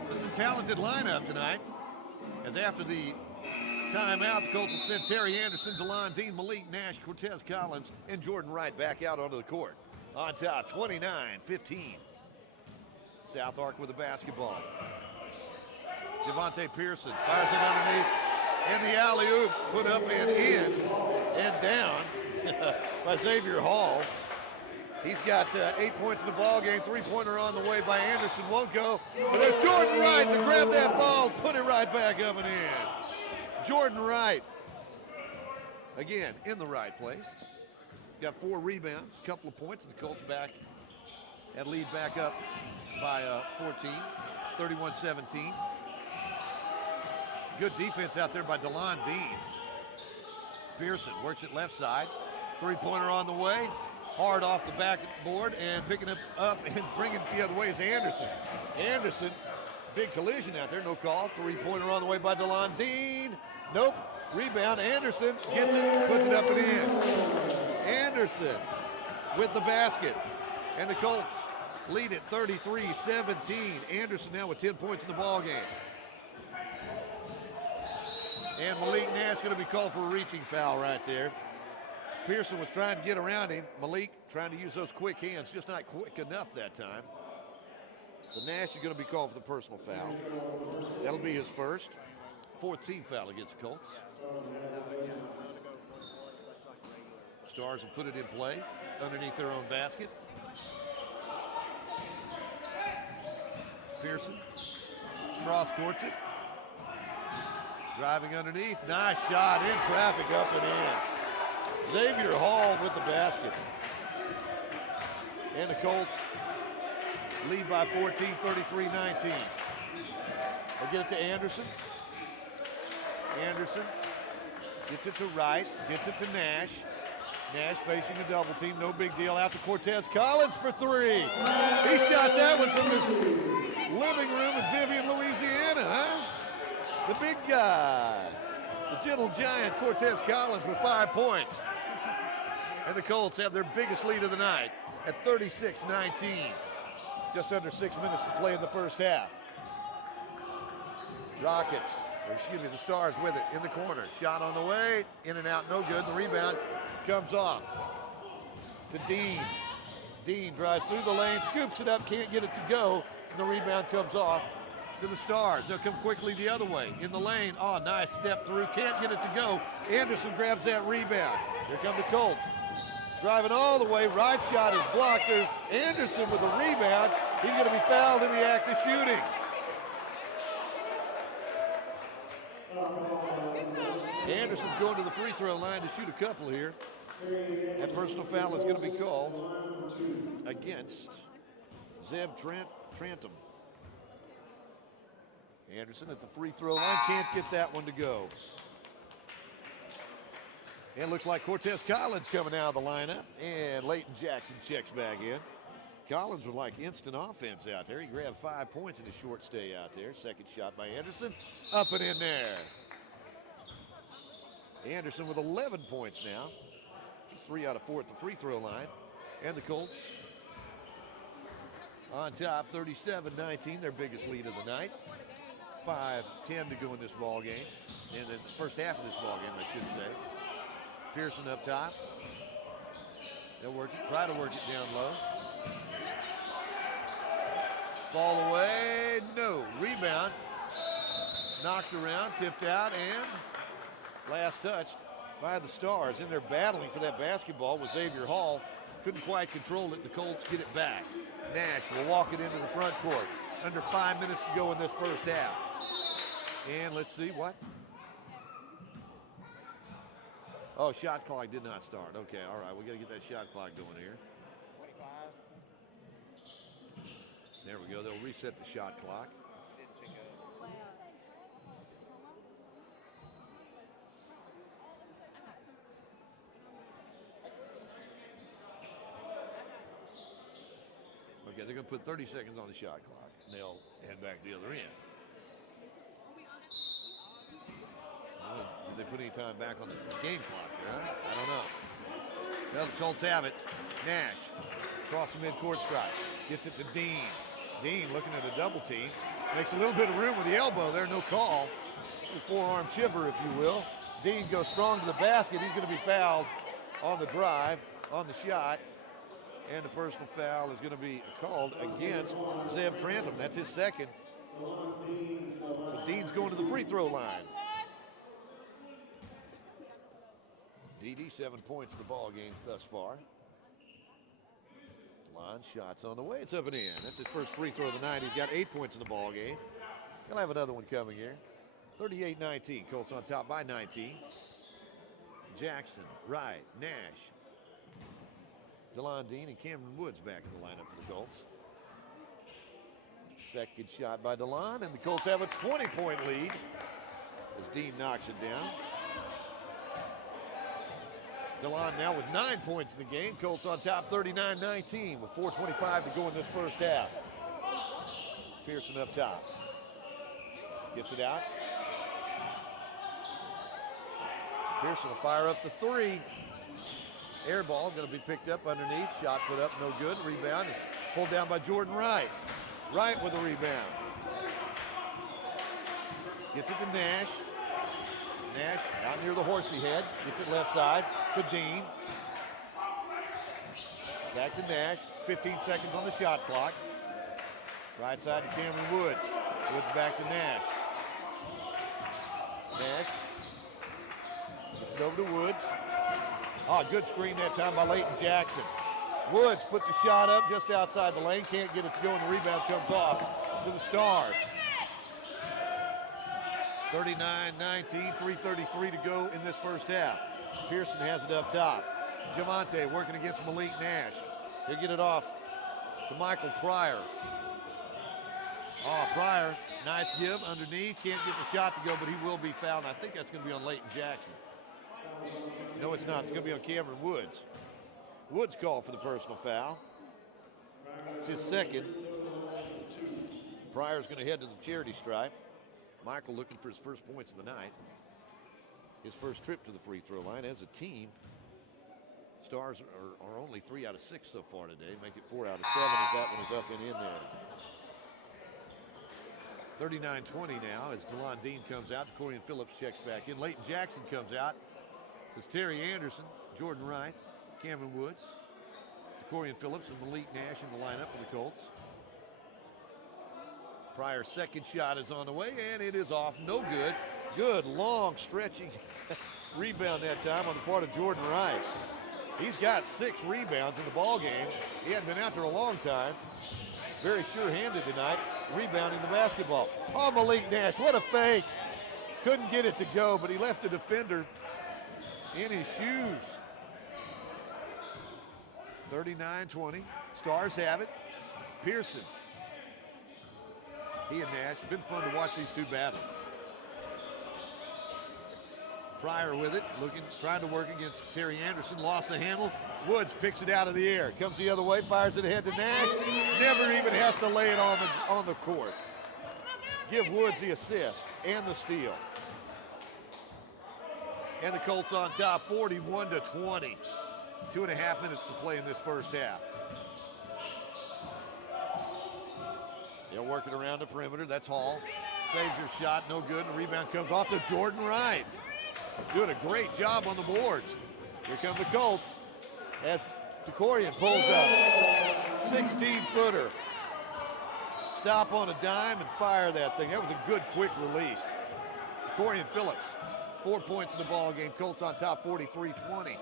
This is a talented lineup tonight, as after the timeout, the Colts have sent Terry Anderson, DeLon Dean, Malik Nash, Cortez Collins, and Jordan Wright back out onto the court. On top, 29-15. SouthArk with the basketball. Javonte Pearson fires it underneath, and the alley-oop put up and in and down by Xavier Hall. He's got 8 points in the ball game. 3-pointer on the way by Anderson. Won't go. But there's Jordan Wright to grab that ball, put it right back up and in. Jordan Wright, again, in the right place. Got 4 rebounds, a couple of points, and the Colts back at lead back up by 14, 31-17. Good defense out there by DeLon Dean. Pearson works it left side. 3-pointer on the way. Hard off the backboard, and picking it up and bringing it the other way is Anderson. Anderson, big collision out there, no call. 3-pointer on the way by DeLon Dean. Nope. Rebound. Anderson gets it, puts it up and in. Anderson with the basket. And the Colts lead it 33-17. Anderson now with 10 points in the ball game. And Malik Nash going to be called for a reaching foul right there. Pearson was trying to get around him. Malik trying to use those quick hands, just not quick enough that time. So Nash is going to be called for the personal foul. That'll be his first. 4th team foul against the Colts. Stars will put it in play underneath their own basket. Pearson cross courts it. Driving underneath. Nice shot in traffic, up and in. Xavier Hall with the basket. And the Colts lead by 14, 33-19. They'll get it to Anderson. Anderson gets it to Wright, gets it to Nash. Nash facing a double team, no big deal. Out to Cortez Collins for 3. He shot that one from his living room in Vivian, Louisiana, huh? The big guy, the gentle giant Cortez Collins with 5 points. And the Colts have their biggest lead of the night at 36-19. Just under 6 minutes to play in the first half. The Stars with it in the corner. Shot on the way, in and out, no good. The rebound comes off to Dean. Dean drives through the lane, scoops it up, can't get it to go, and the rebound comes off to the Stars. They'll come quickly the other way. In the lane, oh, nice step through, can't get it to go. Anderson grabs that rebound. Here come the Colts. Driving all the way, right shot is blocked. There's Anderson with a rebound. He's going to be fouled in the act of shooting. Anderson's going to the free throw line to shoot a couple here. That personal foul is going to be called against Zeb Trantum. Anderson at the free throw line, can't get that one to go. And looks like Cortez Collins coming out of the lineup, and Leighton Jackson checks back in. Collins was like instant offense out there. He grabbed 5 points in his short stay out there. Second shot by Anderson, up and in there. Anderson with 11 points now. He's 3 out of 4 at the free throw line. And the Colts on top, 37-19, their biggest lead of the night. 5:10 to go in this ball game. In the first half of this ball game, I should say. Pearson up top. They'll work it, try to work it down low. Fall away, no. Rebound. Knocked around, tipped out, and last touched by the Stars. In there battling for that basketball was Xavier Hall. Couldn't quite control it. The Colts get it back. Nash will walk it into the front court. Under 5 minutes to go in this first half. And let's see what. Oh, shot clock did not start. Okay, all right. We got to get that shot clock going here. 25. There we go. They'll reset the shot clock. Okay, they're going to put 30 seconds on the shot clock, and they'll head back to the other end. Did they put any time back on the game clock there? I don't know. Well, the Colts have it. Nash across the midcourt stripe. Gets it to Dean. Dean looking at a double team. Makes a little bit of room with the elbow there. No call. A forearm shiver, if you will. Dean goes strong to the basket. He's going to be fouled on the drive, on the shot. And the personal foul is going to be called against Zeb Trantum. That's his second. So Dean's going to the free throw line. DD 7 points in the ball game thus far. Line shots on the way. It's up and in. That's his first free throw of the night. He's got 8 points in the ball game. He'll have another one coming here. 38-19. Colts on top by 19. Jackson, Wright, Nash, DeLon Dean, and Cameron Woods back in the lineup for the Colts. Second shot by DeLon, and the Colts have a 20-point lead as Dean knocks it down. DeLon now with 9 points in the game. Colts on top 39-19 with 4:25 to go in this first half. Pearson up top. Gets it out. Pearson will fire up the three. Air ball going to be picked up underneath. Shot put up, no good. Rebound is pulled down by Jordan Wright. Wright with a rebound. Gets it to Nash. Nash out near the horsey head. Gets it left side to Dean. Back to Nash. 15 seconds on the shot clock. Right side to Cameron Woods. Woods back to Nash. Nash gets it over to Woods. Oh, good screen that time by Leighton Jackson. Woods puts a shot up just outside the lane. Can't get it to go, and the rebound comes off to the Stars. 39-19, 3:33 to go in this first half. Pearson has it up top. Javante working against Malik Nash. He'll get it off to Michael Pryor. Oh, Pryor, nice give underneath. Can't get the shot to go, but he will be fouled. I think that's going to be on Leighton Jackson. No, it's not. It's going to be on Cameron Woods. Woods called for the personal foul. It's his second. Pryor's going to head to the charity stripe. Michael looking for his first points of the night. His first trip to the free throw line as a team. Stars are only 3 out of 6 so far today. Make it 4 out of 7 as that one is up and in there. 39-20 now as DeLon Dean comes out. Corian Phillips checks back in. Leighton Jackson comes out. This is Terry Anderson. Jordan Wright, Cameron Woods, Corian Phillips, and Malik Nash in the lineup for the Colts. Pryor's second shot is on the way, and it is off. No good. Good, long, stretching rebound that time on the part of Jordan Wright. He's got 6 rebounds in the ball game. He hadn't been out there a long time. Very sure-handed tonight, rebounding the basketball. Oh, Malik Nash, what a fake. Couldn't get it to go, but he left the defender in his shoes. 39-20. Stars have it. Pearson. He and Nash. Been fun to watch these two battle. Pryor with it, trying to work against Terry Anderson. Lost the handle. Woods picks it out of the air. Comes the other way, fires it ahead to Nash. Never even has to lay it on the court. Give Woods the assist and the steal. And the Colts on top, 41-20. 2.5 minutes to play in this first half. They'll work it around the perimeter. That's Hall. Saves your shot, no good. And the rebound comes off to Jordan Wright. Doing a great job on the boards. Here come the Colts as DeCorian pulls up. 16-footer. Stop on a dime and fire that thing. That was a good, quick release. DeCorian Phillips, 4 points in the ball game. Colts on top, 43-20.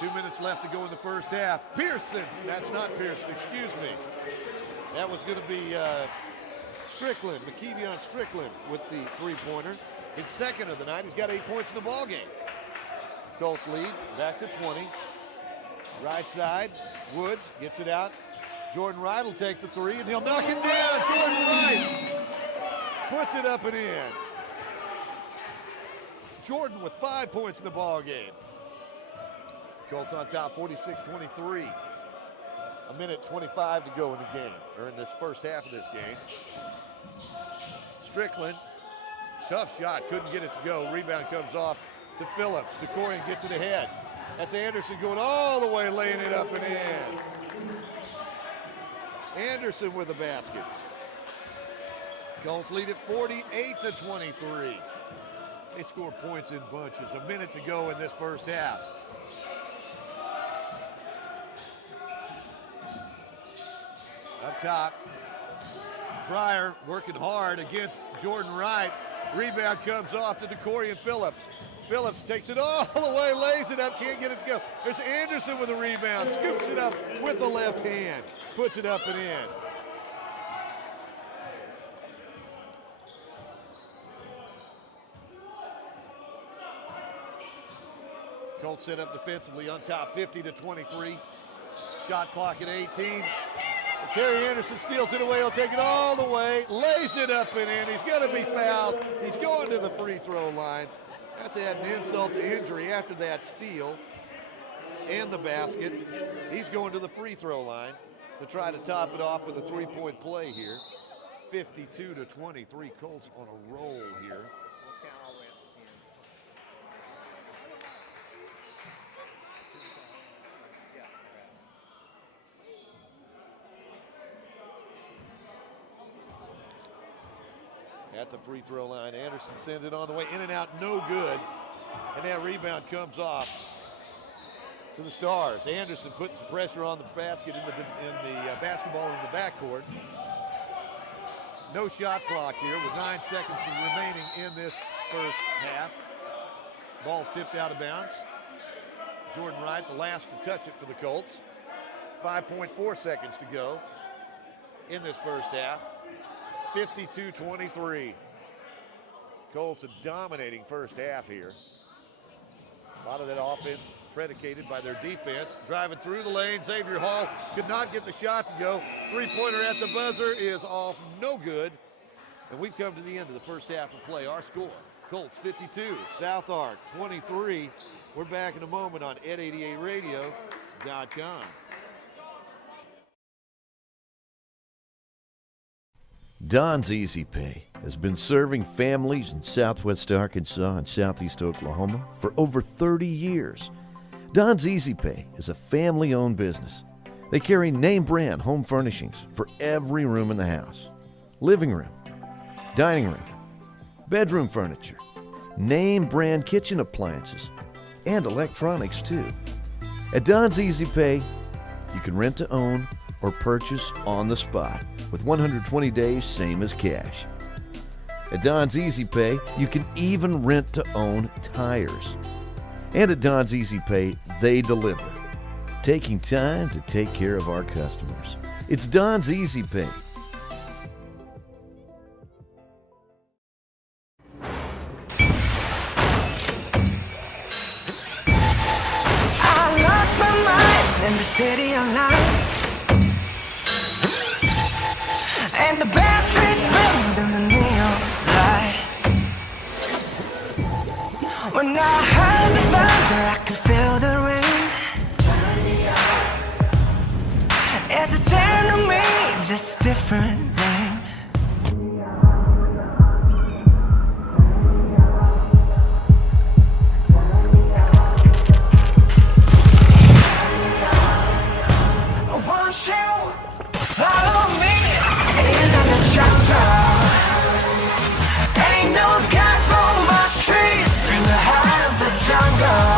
2 minutes left to go in the first half. Pearson, that's not Pearson, excuse me. That was going to be Strickland, McKevion Strickland with the three-pointer. His second of the night. He's got 8 points in the ball game. Colts lead, back to 20. Right side, Woods gets it out. Jordan Wright will take the three, and he'll knock it down. Jordan Wright puts it up and in. Jordan with 5 points in the ball game. Colts on top, 46-23. A minute 25 to go in the game, or in this first half of this game. Strickland, tough shot, couldn't get it to go. Rebound comes off to Phillips. DeCorian gets it ahead. That's Anderson going all the way, laying it up and in. Anderson with the basket. Colts lead at 48-23. They score points in bunches. A minute to go in this first half. Up top, Pryor working hard against Jordan Wright. Rebound comes off to DeCorian Phillips. Phillips takes it all the way, lays it up, can't get it to go. There's Anderson with a rebound, scoops it up with the left hand, puts it up and in. Colts set up defensively on top, 50-23. Shot clock at 18. Terry Anderson steals it away. He'll take it all the way, lays it up and in. He's going to be fouled. He's going to the free throw line. That's an insult to injury after that steal and the basket. He's going to the free throw line to try to top it off with a three-point play here. 52-23. Colts on a roll here. At the free throw line, Anderson sends it on the way, in and out, no good. And that rebound comes off to the Stars. Anderson putting some pressure on the basket in the basketball in the backcourt. No shot clock here with 9 seconds remaining in this first half. Ball's tipped out of bounds. Jordan Wright, the last to touch it for the Colts. 5.4 seconds to go in this first half. 52-23. Colts a dominating first half here. A lot of that offense predicated by their defense. Driving through the lane, Xavier Hall could not get the shot to go. Three-pointer at the buzzer is off, no good. And we've come to the end of the first half of play. Our score, Colts 52, SouthArk 23. We're back in a moment on ed88radio.com. Don's Easy Pay has been serving families in southwest Arkansas and southeast Oklahoma for over 30 years. Don's Easy Pay is a family-owned business. They carry name-brand home furnishings for every room in the house. Living room, dining room, bedroom furniture, name brand kitchen appliances, and electronics too. At Don's Easy Pay, you can rent to own or purchase on the spot with 120 days, same as cash. At Don's Easy Pay, you can even rent to own tires. And at Don's Easy Pay, they deliver, taking time to take care of our customers. It's Don's Easy Pay. I lost my mind in the city of night, and the bad street burns in the neon lights. When I heard the thunder, I could feel the rain. It's the same to me, just different name. Won't you follow me into the jungle? Ain't no guide for my streets in the heart of the jungle.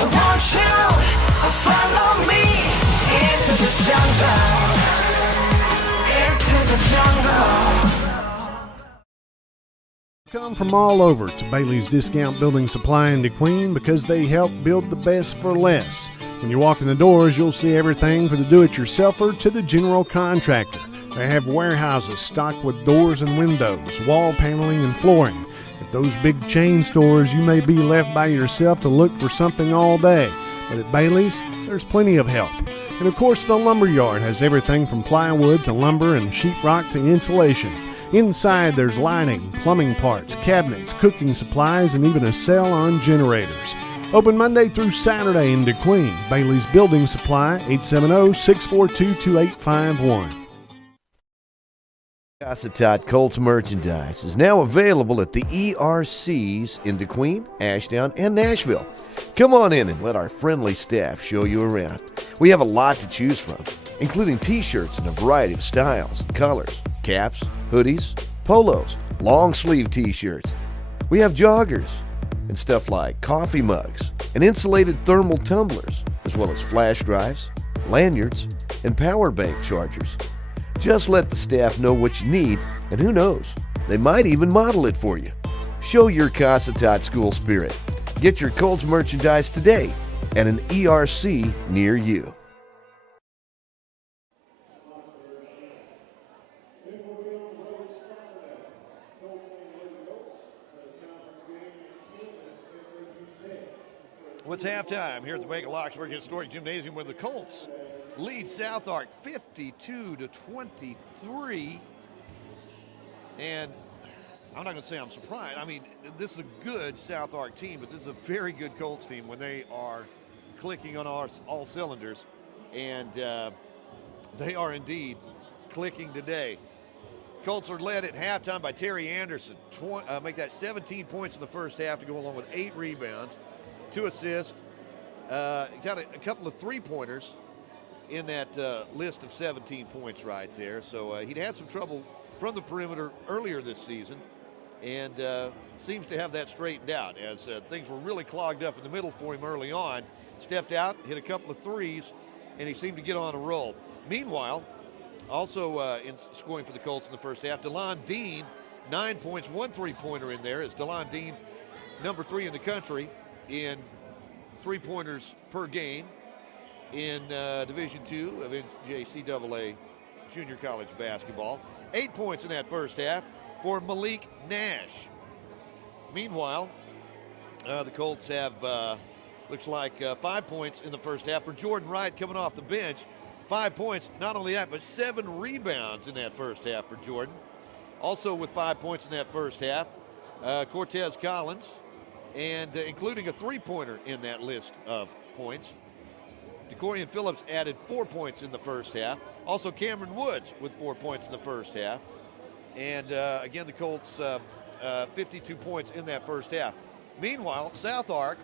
Won't you follow me into the jungle? Into the jungle. Come from all over to Bailey's Discount Building Supply in DeQueen because they help build the best for less. When you walk in the doors, you'll see everything from the do-it-yourselfer to the general contractor. They have warehouses stocked with doors and windows, wall paneling, and flooring. At those big chain stores, you may be left by yourself to look for something all day. But at Bailey's, there's plenty of help. And of course, the lumber yard has everything from plywood to lumber and sheetrock to insulation. Inside, there's lighting, plumbing parts, cabinets, cooking supplies, and even a sale on generators. Open Monday through Saturday in DeQueen. Bailey's Building Supply, 870-642-2851. Cossatot Colts merchandise is now available at the ERCs in DeQueen, Ashdown, and Nashville. Come on in and let our friendly staff show you around. We have a lot to choose from, including t-shirts in a variety of styles and colors, caps, hoodies, polos, long sleeve t-shirts. We have joggers and stuff like coffee mugs and insulated thermal tumblers, as well as flash drives, lanyards, and power bank chargers. Just let the staff know what you need, and who knows, they might even model it for you. Show your Cossatot school spirit. Get your Colts merchandise today at an ERC near you. What's halftime here at the Bank of Lockesburg Historic Gymnasium, where the Colts lead SouthArk 52-23. And I'm not going to say I'm surprised. I mean, this is a good SouthArk team, but this is a very good Colts team when they are clicking on all cylinders. And they are indeed clicking today. Colts are led at halftime by Terry Anderson. Make that 17 points in the first half to go along with 8 rebounds. 2 assists, got a couple of three-pointers in that list of 17 points right there. So he'd had some trouble from the perimeter earlier this season, and seems to have that straightened out as things were really clogged up in the middle for him early on. Stepped out, hit a couple of threes, and he seemed to get on a roll. Meanwhile, also in scoring for the Colts in the first half, DeLon Dean, 9 points, 1 three-pointer in there, as DeLon Dean, number 3 in the country in three-pointers per game in Division II of NJCAA junior college basketball. 8 points in that first half for Malik Nash. Meanwhile, the Colts have, looks like 5 points in the first half for Jordan Wright coming off the bench. 5 points, not only that, but 7 rebounds in that first half for Jordan. Also with 5 points in that first half, Cortez Collins, and including a three-pointer in that list of points. DeCorian Phillips added 4 points in the first half. Also Cameron Woods with 4 points in the first half. And again, the Colts 52 points in that first half. Meanwhile, SouthArk,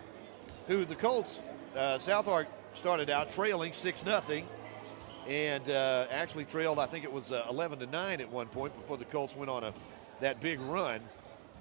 who the Colts, SouthArk started out trailing 6-0 and actually trailed, I think it was 11-9 at one point before the Colts went on that big run.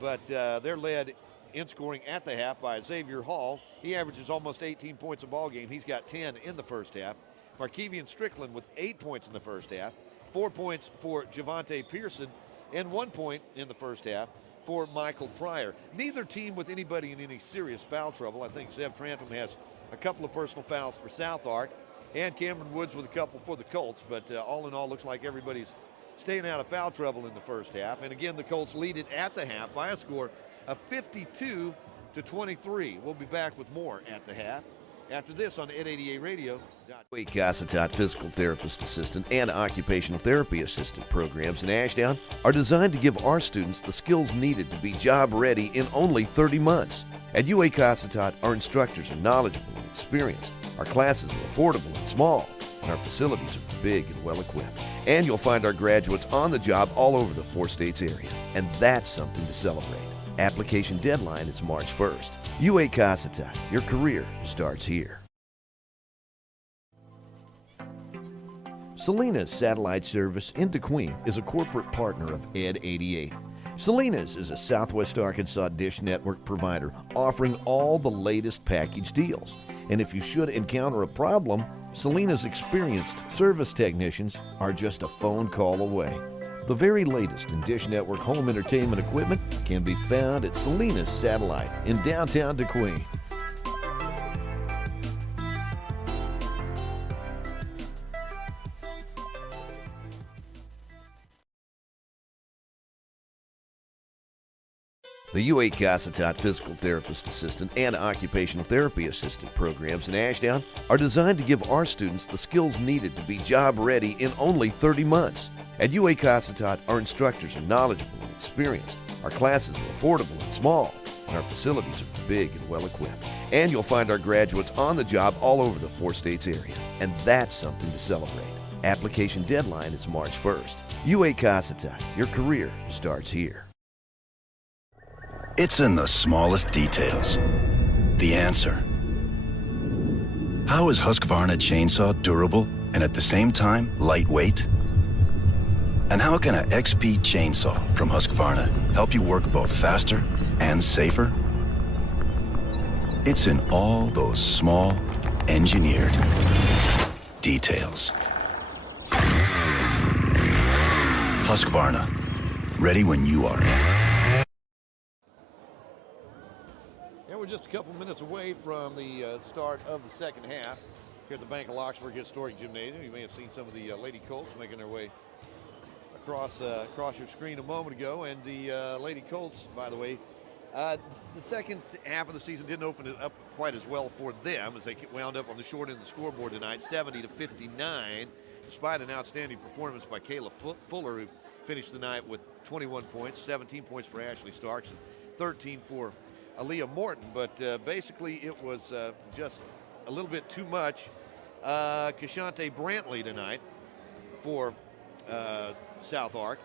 but they're led in scoring at the half by Xavier Hall. He averages almost 18 points a ball game. He's got 10 in the first half. Markevian Strickland with 8 points in the first half, 4 points for Javante Pearson, and 1 point in the first half for Michael Pryor. Neither team with anybody in any serious foul trouble. I think Zev Trantham has a couple of personal fouls for SouthArk, and Cameron Woods with a couple for the Colts, but all in all, looks like everybody's staying out of foul trouble in the first half. And again, the Colts lead it at the half by a score of 52-23. We'll be back with more at the half after this on Ed88 Radio. Cossatot Physical Therapist Assistant and Occupational Therapy Assistant programs in Ashdown are designed to give our students the skills needed to be job ready in only 30 months. At UA Cossatot, our instructors are knowledgeable and experienced. Our classes are affordable and small, and our facilities are big and well equipped. And you'll find our graduates on the job all over the 4 states area, and that's something to celebrate. Application deadline is March 1st. UA Cossatot, your career starts here. Salinas Satellite Service in DeQueen is a corporate partner of Ed88. Salinas is a Southwest Arkansas dish network provider offering all the latest package deals. And if you should encounter a problem, Salinas' experienced service technicians are just a phone call away. The very latest in Dish Network home entertainment equipment can be found at Salinas Satellite in downtown DeQueen. The UA Cossatot Physical Therapist Assistant and Occupational Therapy Assistant programs in Ashdown are designed to give our students the skills needed to be job ready in only 30 months. At UA Cossatot, our instructors are knowledgeable and experienced. Our classes are affordable and small, and our facilities are big and well equipped. And you'll find our graduates on the job all over the 4 states area, and that's something to celebrate. Application deadline is March 1st. UA Cossatot, your career starts here. It's in the smallest details. The answer. How is Husqvarna chainsaw durable and at the same time lightweight? And how can an XP chainsaw from Husqvarna help you work both faster and safer? It's in all those small, engineered details. Husqvarna, ready when you are. We're just a couple minutes away from the start of the second half here at the Bank of Lockesburg Historic Gymnasium. You may have seen some of the Lady Colts making their way across your screen a moment ago. And the Lady Colts, by the way, the second half of the season didn't open it up quite as well for them as they wound up on the short end of the scoreboard tonight, 70-59, despite an outstanding performance by Kayla Fuller, who finished the night with 21 points, 17 points for Ashley Starks, and 13 for Aaliyah Morton. But basically it was just a little bit too much. Kashante Brantley tonight for SouthArk.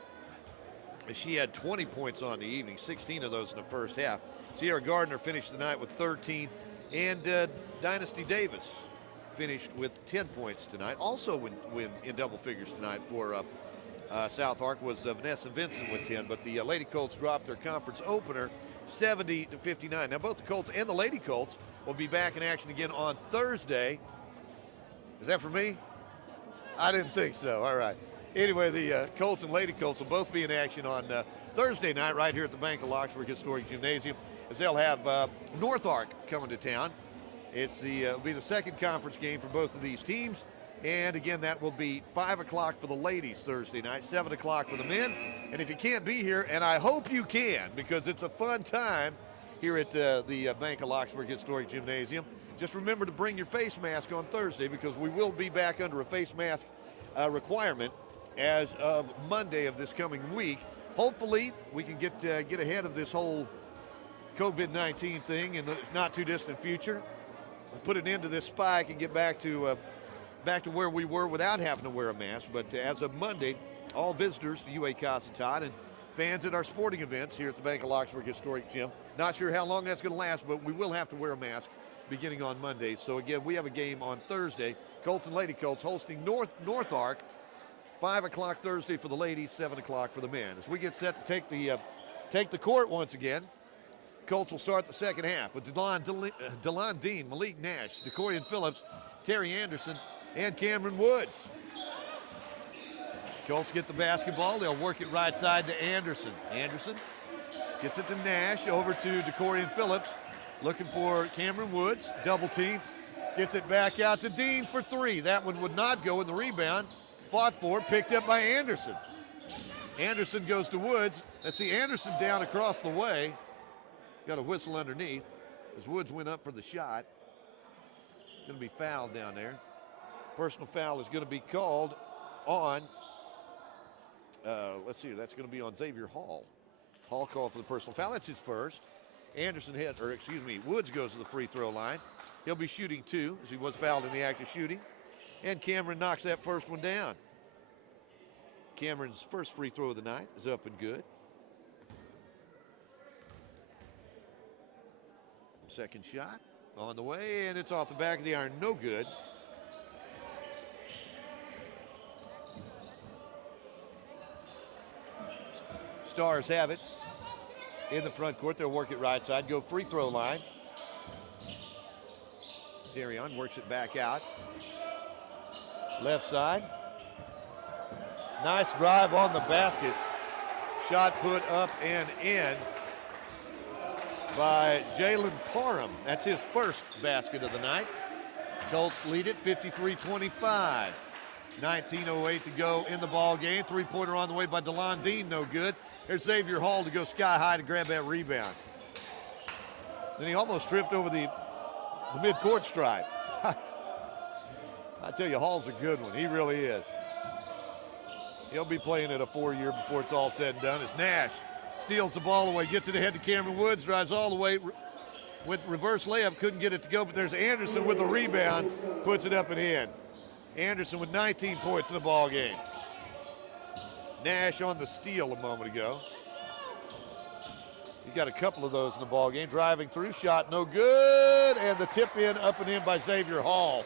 She had 20 points on the evening, 16 of those in the first half. Sierra Gardner finished the night with 13, and Dynasty Davis finished with 10 points tonight. Also in double figures tonight for SouthArk was Vanessa Vincent with 10, but the Lady Colts dropped their conference opener 70-59. Now both the Colts and the Lady Colts will be back in action again on Thursday. Is that for me? I didn't think so. All right. Anyway, the Colts and Lady Colts will both be in action on Thursday night right here at the Bank of Lockesburg Historic Gymnasium, as they'll have SouthArk coming to town. It'll be the second conference game for both of these teams. And again, that will be 5 o'clock for the ladies Thursday night, 7 o'clock for the men. And if you can't be here, and I hope you can, because it's a fun time here at the Bank of Lockesburg Historic Gymnasium, just remember to bring your face mask on Thursday, because we will be back under a face mask requirement as of Monday of this coming week. Hopefully, we can get ahead of this whole COVID-19 thing in the not too distant future, put an end to this spike, and get back to where we were without having to wear a mask. But as of Monday, all visitors to UA Cossatot and fans at our sporting events here at the Bank of Lockesburg Historic Gym, not sure how long that's going to last, but we will have to wear a mask beginning on Monday. So again, we have a game on Thursday. Colts and Lady Colts hosting SouthArk, 5 o'clock Thursday for the ladies, 7 o'clock for the men. As we get set to take the take the court once again. Colts will start the second half with DeLon Dean, Malik Nash, DeCorian Phillips, Terry Anderson, and Cameron Woods. Colts get the basketball. They'll work it right side to Anderson. Anderson gets it to Nash, over to DeCorian Phillips, looking for Cameron Woods, double team, gets it back out to Dean for three. That one would not go in the rebound. Fought for, picked up by Anderson. Anderson goes to Woods. Let's see Anderson down across the way. Got a whistle underneath as Woods went up for the shot. Going to be fouled down there. Personal foul is going to be called on, let's see, that's going to be on Xavier Hall. Hall called for the personal foul. That's his first. Woods goes to the free throw line. He'll be shooting two, as he was fouled in the act of shooting. And Cameron knocks that first one down. Cameron's first free throw of the night is up and good. Second shot on the way, and it's off the back of the iron. No good. Stars have it in the front court. They'll work it right side, go free throw line. Darion works it back out. Left side. Nice drive on the basket. Shot put up and in by Jalen Parham. That's his first basket of the night. Colts lead it 53-25. 19:08 to go in the ball game. Three-pointer on the way by DeLon Dean, no good. There's Xavier Hall to go sky high to grab that rebound. Then he almost tripped over the mid-court stripe. I tell you, Hall's a good one. He really is. He'll be playing at a 4-year before it's all said and done. As Nash steals the ball away, gets it ahead to Cameron Woods, drives all the way with reverse layup, couldn't get it to go, but there's Anderson with the rebound, puts it up and in. Anderson with 19 points in the ball game. Nash on the steal a moment ago. He got a couple of those in the ball game. Driving through, shot no good, and the tip in up and in by Xavier Hall.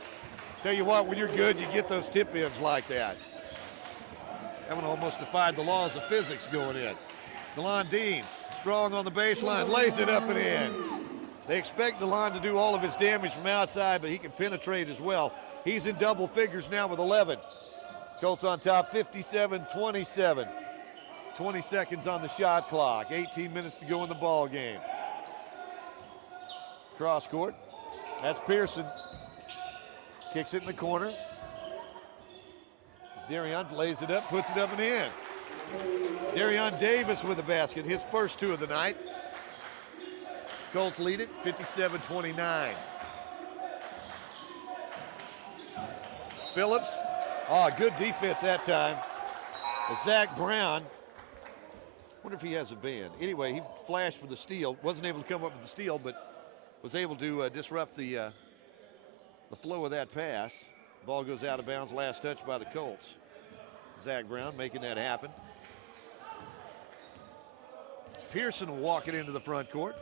Tell you what, when you're good, you get those tip ins like that. That one almost defied the laws of physics going in. DeLon Dean, strong on the baseline, lays it up and in. They expect DeLon to do all of his damage from outside, but he can penetrate as well. He's in double figures now with 11. Colts on top, 57-27. 20 seconds on the shot clock. 18 minutes to go in the ball game. Cross court. That's Pearson. Kicks it in the corner. Darion lays it up, puts it up and in. Darion Davis with the basket, his first two of the night. Colts lead it, 57-29. Phillips, good defense that time. Zach Brown, wonder if he has a band. Anyway, he flashed for the steal, wasn't able to come up with the steal, but was able to disrupt the flow of that pass. Ball goes out of bounds, last touch by the Colts. Zach Brown making that happen. Pearson will walk it into the front court.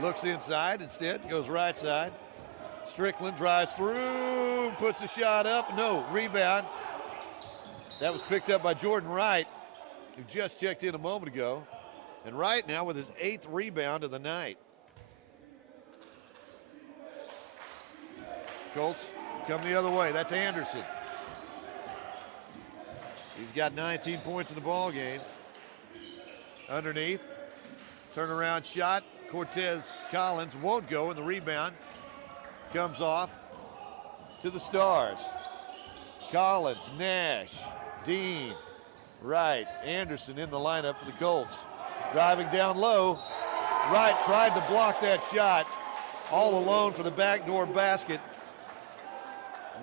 Looks inside instead, goes right side. Strickland drives through, puts a shot up. No, rebound. That was picked up by Jordan Wright, who just checked in a moment ago. And Wright now with his 8th rebound of the night. Colts come the other way. That's Anderson. He's got 19 points in the ball game. Underneath, turnaround shot. Cortez Collins won't go, and the rebound comes off to the Stars. Collins, Nash, Dean, Wright, Anderson in the lineup for the Colts. Driving down low. Wright tried to block that shot. All alone for the backdoor basket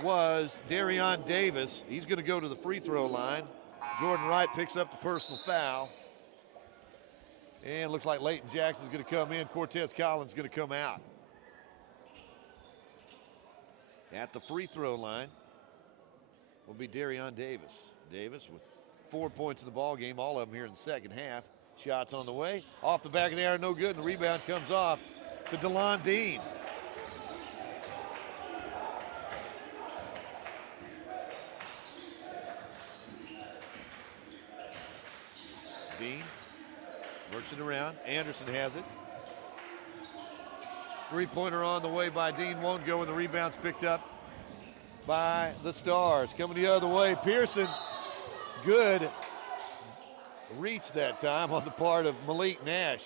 was Darion Davis. He's going to go to the free throw line. Jordan Wright picks up the personal foul. And looks like Leighton Jackson's going to come in. Cortez Collins is going to come out. At the free throw line will be Darion Davis. Davis with 4 points in the ball game, all of them here in the second half. Shots on the way. Off the back of the iron, no good. And the rebound comes off to DeLon Dean. Dean works it around. Anderson has it. Three-pointer on the way by Dean won't go, and the rebound's picked up by the Stars. Coming the other way, Pearson. Good reach that time on the part of Malik Nash.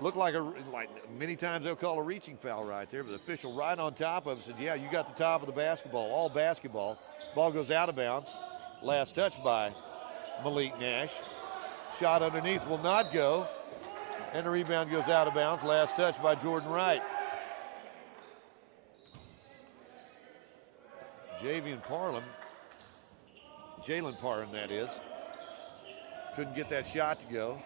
Looked like many times they'll call a reaching foul right there, but the official right on top of it said, yeah, you got the top of the basketball, all basketball. Ball goes out of bounds. Last touch by Malik Nash. Shot underneath will not go. And the rebound goes out of bounds. Last touch by Jordan Wright. Jalen Parham, that is. Couldn't get that shot to go.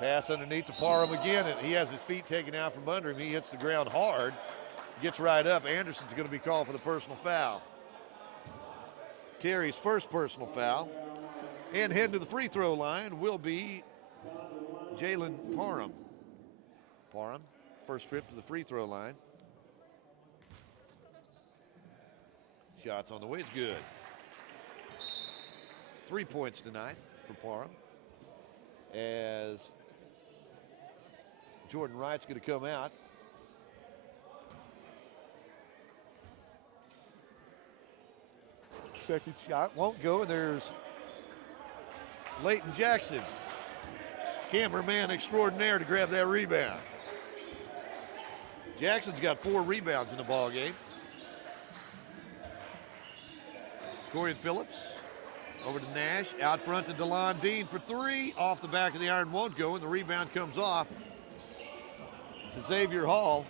Pass underneath to Parham again, and he has his feet taken out from under him. He hits the ground hard, gets right up. Anderson's going to be called for the personal foul. Terry's first personal foul. And heading to the free throw line will be Jalen Parham. Parham, first trip to the free throw line. Shots on the way, it's good. 3 points tonight for Parham. As Jordan Wright's going to come out. Second shot won't go, and there's Leighton Jackson, cameraman extraordinaire, to grab that rebound. Jackson's got 4 rebounds in the ball game. Corian Phillips over to Nash, out front to DeLon Dean for 3. Off the back of the iron, won't go, and the rebound comes off to Xavier Hall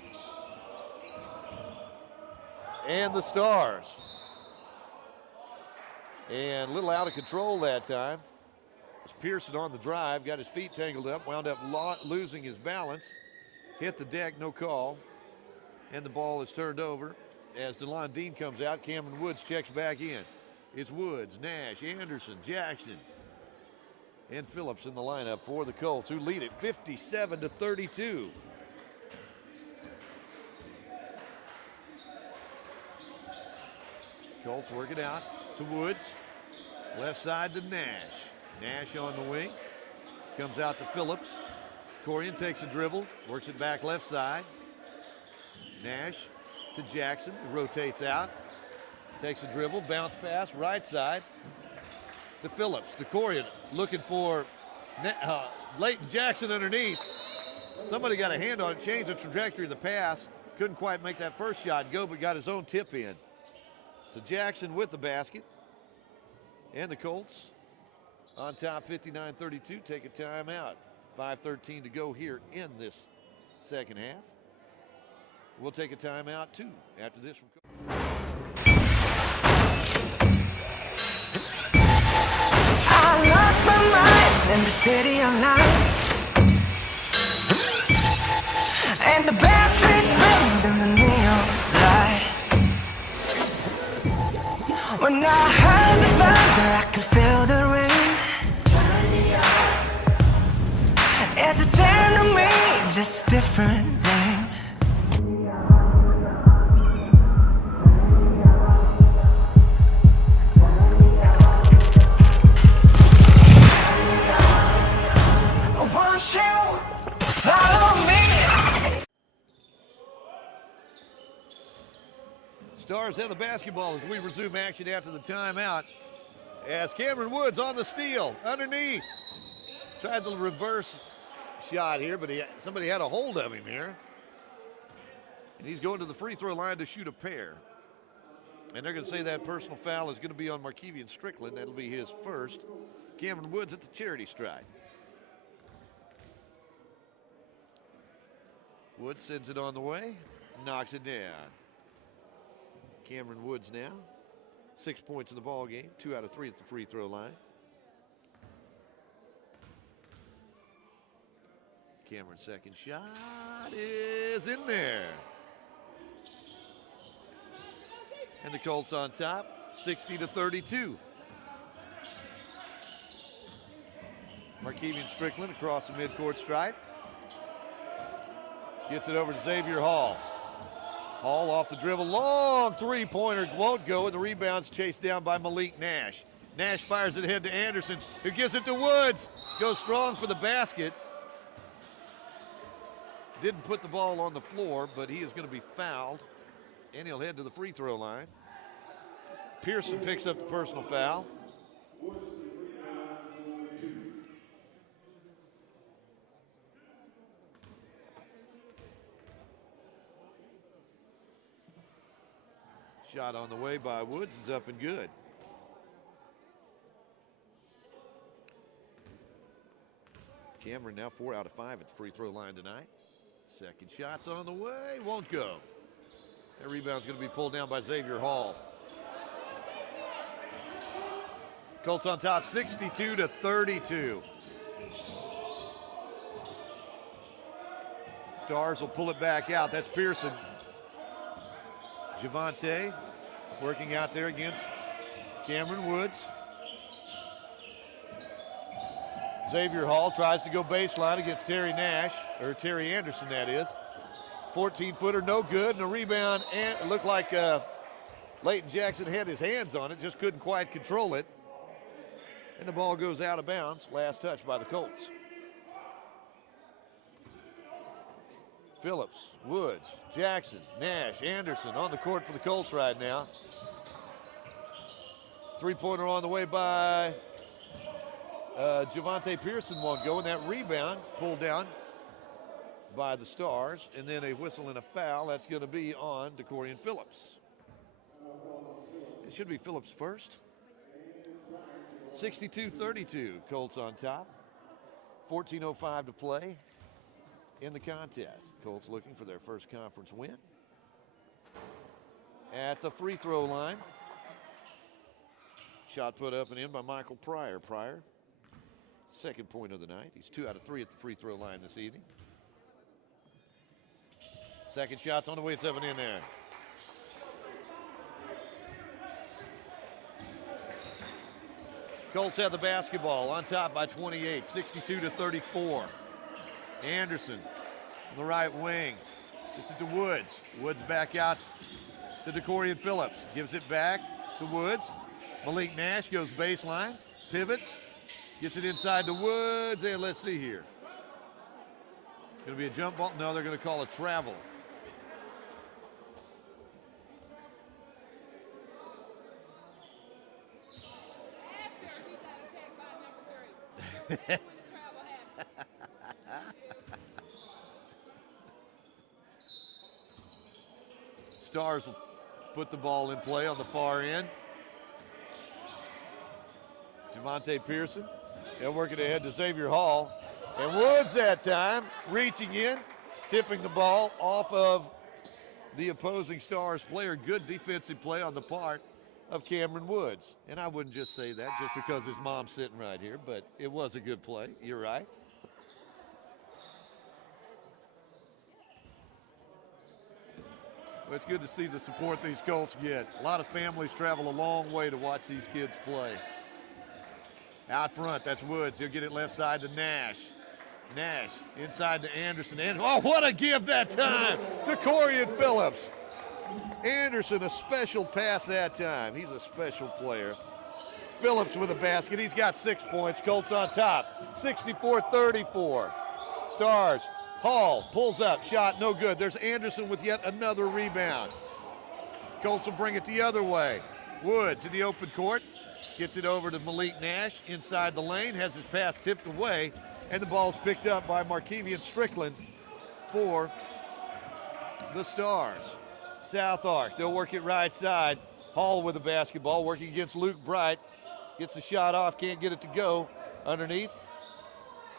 and the Stars. And a little out of control that time. Pearson on the drive, got his feet tangled up, wound up losing his balance, hit the deck, no call, and the ball is turned over as DeLon Dean comes out. Cameron Woods checks back in. It's Woods, Nash, Anderson, Jackson, and Phillips in the lineup for the Colts, who lead it 57-32. Colts work it out to Woods, left side to Nash. Nash on the wing, comes out to Phillips. Corian takes a dribble, works it back left side. Nash to Jackson, who rotates out, takes a dribble, bounce pass, right side to Phillips, to Corian, looking for Leighton Jackson underneath. Somebody got a hand on it, changed the trajectory of the pass. Couldn't quite make that first shot go, but got his own tip in. So Jackson with the basket. And the Colts on top 59-32, take a timeout. 5:13 to go here in this second half. We'll take a timeout too after this one. I lost my mind in the city of night, and the bad street buildings and the neon lights. When I heard the thunder, I could feel the rain. It's the same to me, just different name. Won't you follow me? Stars have the basketball as we resume action after the timeout. As Cameron Woods on the steal, underneath. Tried the reverse shot here, but somebody had a hold of him here. And he's going to the free throw line to shoot a pair. And they're going to say that personal foul is going to be on Markevian Strickland. That'll be his first. Cameron Woods at the charity stripe. Woods sends it on the way, knocks it down. Cameron Woods now, 6 points in the ball game, 2 out of 3 at the free throw line. Cameron's second shot is in there. And the Colts on top, 60-32. Markevian Strickland across the midcourt stripe. Gets it over to Xavier Hall. Hall off the dribble, long three-pointer, won't go, and the rebound's chased down by Malik Nash. Nash fires it ahead to Anderson, who gives it to Woods. Goes strong for the basket. Didn't put the ball on the floor, but he is going to be fouled, and he'll head to the free throw line. Pearson picks up the personal foul. Shot on the way by Woods is up and good. Cameron now 4 out of 5 at the free throw line tonight. Second shot's on the way, won't go. That rebound's going to be pulled down by Xavier Hall. Colts on top 62-32. Stars will pull it back out. That's Pearson. Javante working out there against Cameron Woods. Xavier Hall tries to go baseline against Terry Nash, or Terry Anderson, that is. 14-footer, no good, and a rebound, and it looked like Leighton Jackson had his hands on it, just couldn't quite control it. And the ball goes out of bounds, last touch by the Colts. Phillips, Woods, Jackson, Nash, Anderson on the court for the Colts right now. Three-pointer on the way by Javante Pearson won't go, and that rebound pulled down by the Stars, and then a whistle and a foul. That's going to be on DeCorian Phillips. It should be Phillips first. 62-32, Colts on top. 14:05 to play in the contest. Colts looking for their first conference win. At the free throw line. Shot put up and in by Michael Pryor. Pryor, second point of the night. He's 2 out of 3 at the free throw line this evening. Second shot's on the way, it's up and in there. Colts have the basketball on top by 28, 62-34. Anderson on the right wing. Gets it to Woods. Woods back out to DeCorian Phillips. Gives it back to Woods. Malik Nash goes baseline, pivots, gets it inside to Woods, and let's see here. Going to be a jump ball? No, they're going to call a travel. Stars will put the ball in play on the far end. Javante Pearson, they'll work it ahead to Xavier Hall. And Woods that time, reaching in, tipping the ball off of the opposing Stars player. Good defensive play on the part of Cameron Woods. And I wouldn't just say that just because his mom's sitting right here, but it was a good play. You're right. Well, it's good to see the support these Colts get. A lot of families travel a long way to watch these kids play. Out front, that's Woods. He'll get it left side to Nash. Nash inside to Anderson. Oh, what a give that time! DeCorian Phillips. Anderson, a special pass that time. He's a special player. Phillips with a basket. He's got 6 points. Colts on top, 64-34. Stars. Hall pulls up, shot no good. There's Anderson with yet another rebound. Colts will bring it the other way. Woods in the open court, gets it over to Malik Nash inside the lane, has his pass tipped away, and the ball's picked up by Markevian Strickland for the Stars. SouthArk, they'll work it right side. Hall with the basketball, working against Luke Bright. Gets the shot off, can't get it to go. Underneath.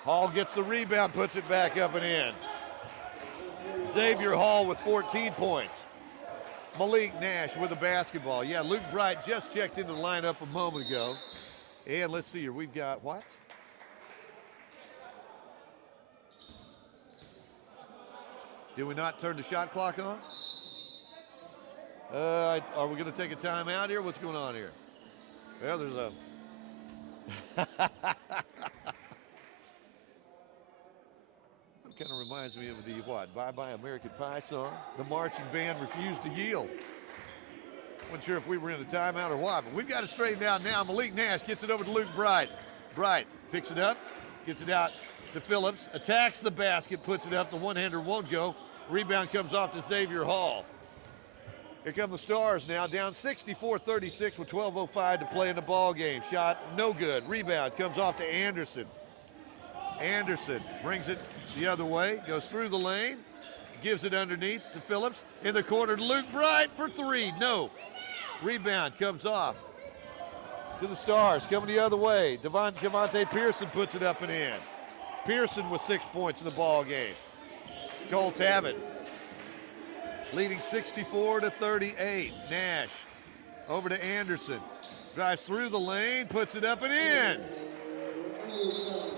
Hall gets the rebound, puts it back up and in. Xavier Hall with 14 points. Malik Nash with the basketball. Yeah, Luke Bright just checked into the lineup a moment ago. And let's see here, we've got what? Did we not turn the shot clock on? Are we going to take a timeout here? What's going on here? Well, there's a... Kind of reminds me of the what? Bye Bye American Pie song. The marching band refused to yield. Wasn't sure if we were in a timeout or what, but we've got it straightened out now. Malik Nash gets it over to Luke Bright. Bright picks it up, gets it out to Phillips, attacks the basket, puts it up. The one-hander won't go. Rebound comes off to Xavier Hall. Here come the Stars now, down 64-36 with 12:05 to play in the ball game. Shot no good. Rebound comes off to Anderson. Anderson brings it the other way, goes through the lane, gives it underneath to Phillips. In the corner to Luke Bright for three. No. Rebound comes off to the Stars. Coming the other way. Javante Pearson puts it up and in. Pearson with 6 points in the ball game. Colts have it. Leading 64-38. Nash over to Anderson. Drives through the lane, puts it up and in.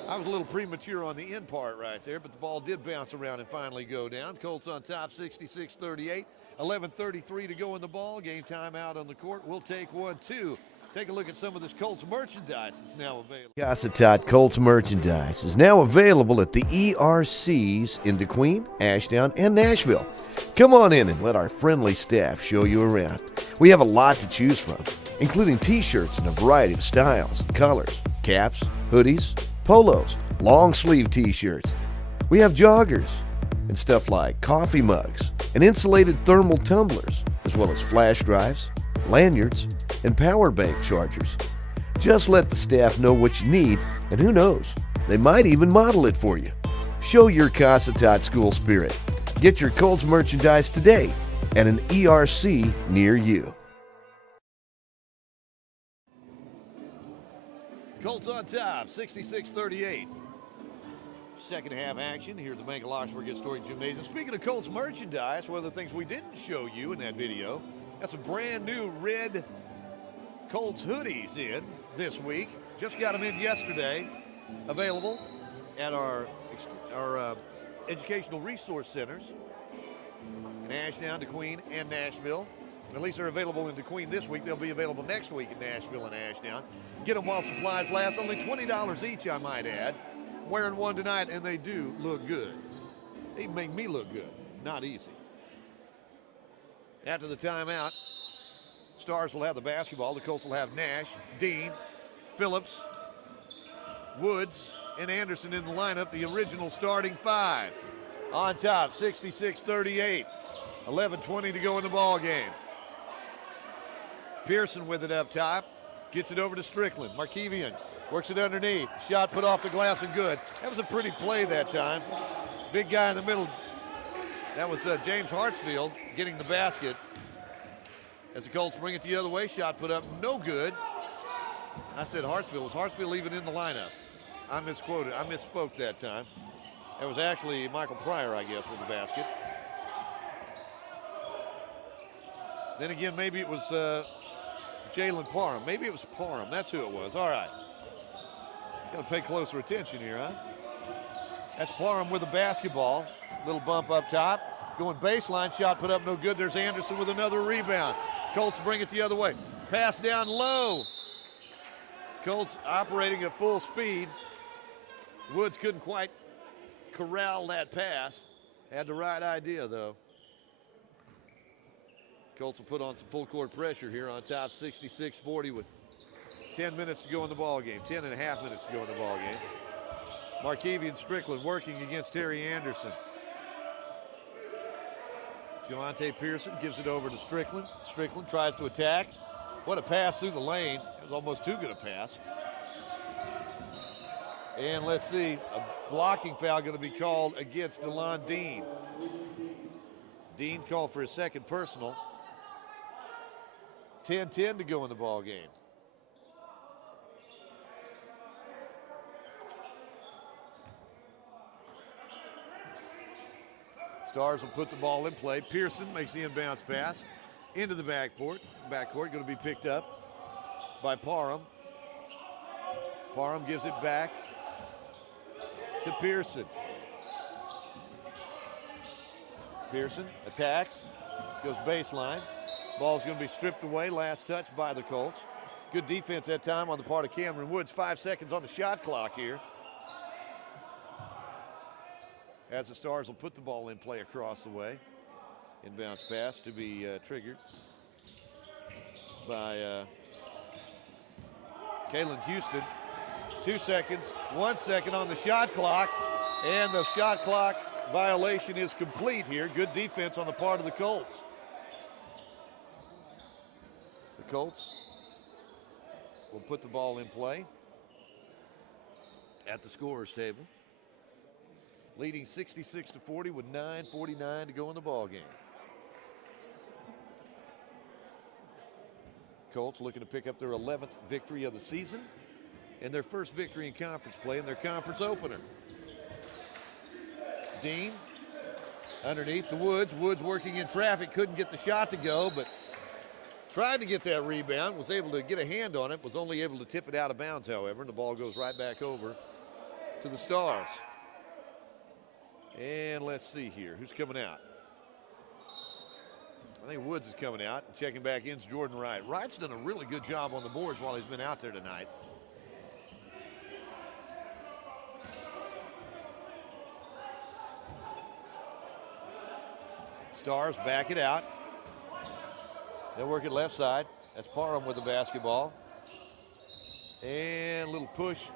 I was a little premature on the end part right there, but the ball did bounce around and finally go down. Colts on top 66-38. 11:33 to go in the ball game. Timeout on the court. We'll take 1-2. Take a look at some of this Colts merchandise that's now available. Cossatot Colts merchandise is now available at the ERCs in DeQueen, Ashdown, and Nashville. Come on in and let our friendly staff show you around. We have a lot to choose from, including t-shirts in a variety of styles and colors, caps, hoodies, polos, long sleeve t-shirts. We have joggers and stuff like coffee mugs and insulated thermal tumblers, as well as flash drives, lanyards, and power bank chargers. Just let the staff know what you need, and who knows, they might even model it for you. Show your Cossatot school spirit. Get your Colts merchandise today at an ERC near you. Colts on top, 66-38. Second half action here at the Bank of Lockesburg Historic Gymnasium. Speaking of Colts merchandise, one of the things we didn't show you in that video, that's a brand new red Colts hoodies in this week. Just got them in yesterday. Available at our educational resource centers in Ashdown, DeQueen, and Nashville. At least they're available in DeQueen this week. They'll be available next week in Nashville and Ashdown. Get them while supplies last. Only $20 each, I might add. Wearing one tonight, and they do look good. They make me look good. Not easy. After the timeout, Stars will have the basketball. The Colts will have Nash, Dean, Phillips, Woods, and Anderson in the lineup, the original starting five. On top, 66-38. 11:20 to go in the ball game. Pearson with it up top. Gets it over to Strickland. Markevian works it underneath. Shot put off the glass and good. That was a pretty play that time. Big guy in the middle. That was James Hartsfield getting the basket. As the Colts bring it the other way, shot put up, no good. I said Hartsfield. Was Hartsfield even in the lineup? I misquoted. I misspoke that time. It was actually Michael Pryor, I guess, with the basket. Then again, maybe it was Jalen Parham. Maybe it was Parham. That's who it was. All right. Got to pay closer attention here, huh? That's Parham with the basketball. Little bump up top. Going baseline, shot put up, no good. There's Anderson with another rebound. Colts bring it the other way. Pass down low. Colts operating at full speed. Woods couldn't quite corral that pass. Had the right idea, though. Colts will put on some full court pressure here on top, 66-40 with 10 minutes to go in the ball game. 10 and a half minutes to go in the ball game. Markevian Strickland working against Terry Anderson. Javante Pearson gives it over to Strickland. Strickland tries to attack. What a pass through the lane. It was almost too good a pass. And let's see, a blocking foul going to be called against DeLon Dean. Dean called for his second personal. 10-10 to go in the ball game. Stars will put the ball in play. Pearson makes the inbounds pass into the backcourt. Backcourt going to be picked up by Parham. Parham gives it back to Pearson. Pearson attacks, goes baseline. Ball's going to be stripped away. Last touch by the Colts. Good defense that time on the part of Cameron Woods. 5 seconds on the shot clock here. As the Stars will put the ball in play across the way. Inbounds pass to be triggered. by Kalen Houston. 2 seconds, 1 second on the shot clock, and the shot clock violation is complete here. Good defense on the part of the Colts. The Colts will put the ball in play at the scorer's table, leading 66-40 with 9:49 to go in the ball game. Colts looking to pick up their 11th victory of the season and their first victory in conference play in their conference opener. Dean underneath the Woods. Woods working in traffic, couldn't get the shot to go, but tried to get that rebound, was able to get a hand on it, was only able to tip it out of bounds, however, and the ball goes right back over to the Stars. And let's see here, who's coming out? I think Woods is coming out. Checking back in is Jordan Wright. Wright's done a really good job on the boards while he's been out there tonight. Stars back it out. They'll work it left side. That's Parham with the basketball. And a little push. Is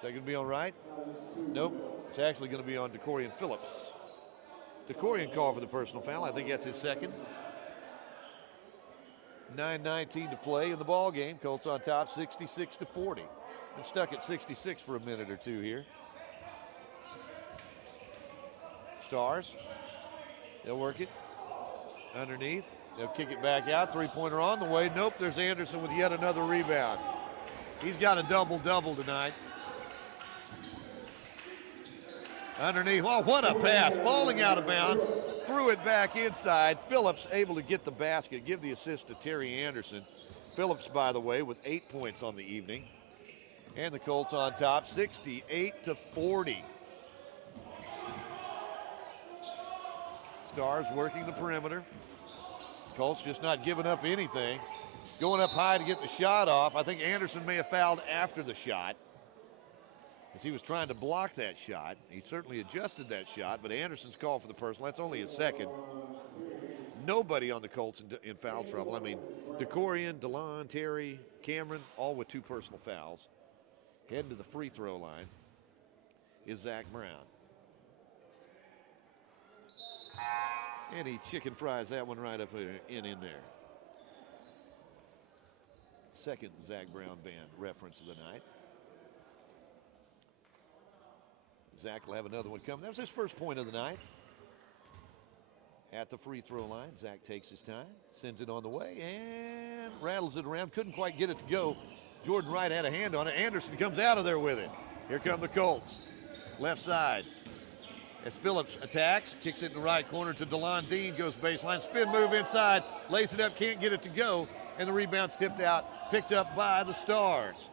that going to be on Wright? Nope. It's actually going to be on DeCorian Phillips. DeCorian called for the personal foul. I think that's his second. 9:19 to play in the ball game. Colts on top, 66-40. Been stuck at 66 for a minute or two here. Stars. They'll work it underneath. They'll kick it back out. Three-pointer on the way. Nope, there's Anderson with yet another rebound. He's got a double-double tonight. Underneath, oh, what a pass, falling out of bounds, threw it back inside. Phillips able to get the basket, give the assist to Terry Anderson. Phillips, by the way, with 8 points on the evening. And the Colts on top, 68-40. Stars working the perimeter. Colts just not giving up anything. Going up high to get the shot off. I think Anderson may have fouled after the shot, as he was trying to block that shot. He certainly adjusted that shot, but Anderson's called for the personal. That's only his second. Nobody on the Colts in foul trouble. I mean, DeCorian, DeLon, Terry, Cameron, all with 2 personal fouls. Heading to the free throw line is Zach Brown. And he chicken fries that one right up in there. Second Zach Brown band reference of the night. Zach will have another one come. That was his first point of the night. At the free throw line, Zach takes his time, sends it on the way, and rattles it around. Couldn't quite get it to go. Jordan Wright had a hand on it. Anderson comes out of there with it. Here come the Colts. Left side. As Phillips attacks, kicks it in the right corner to DeLon Dean, goes baseline, spin move inside, lays it up, can't get it to go, and the rebound's tipped out, picked up by the Stars.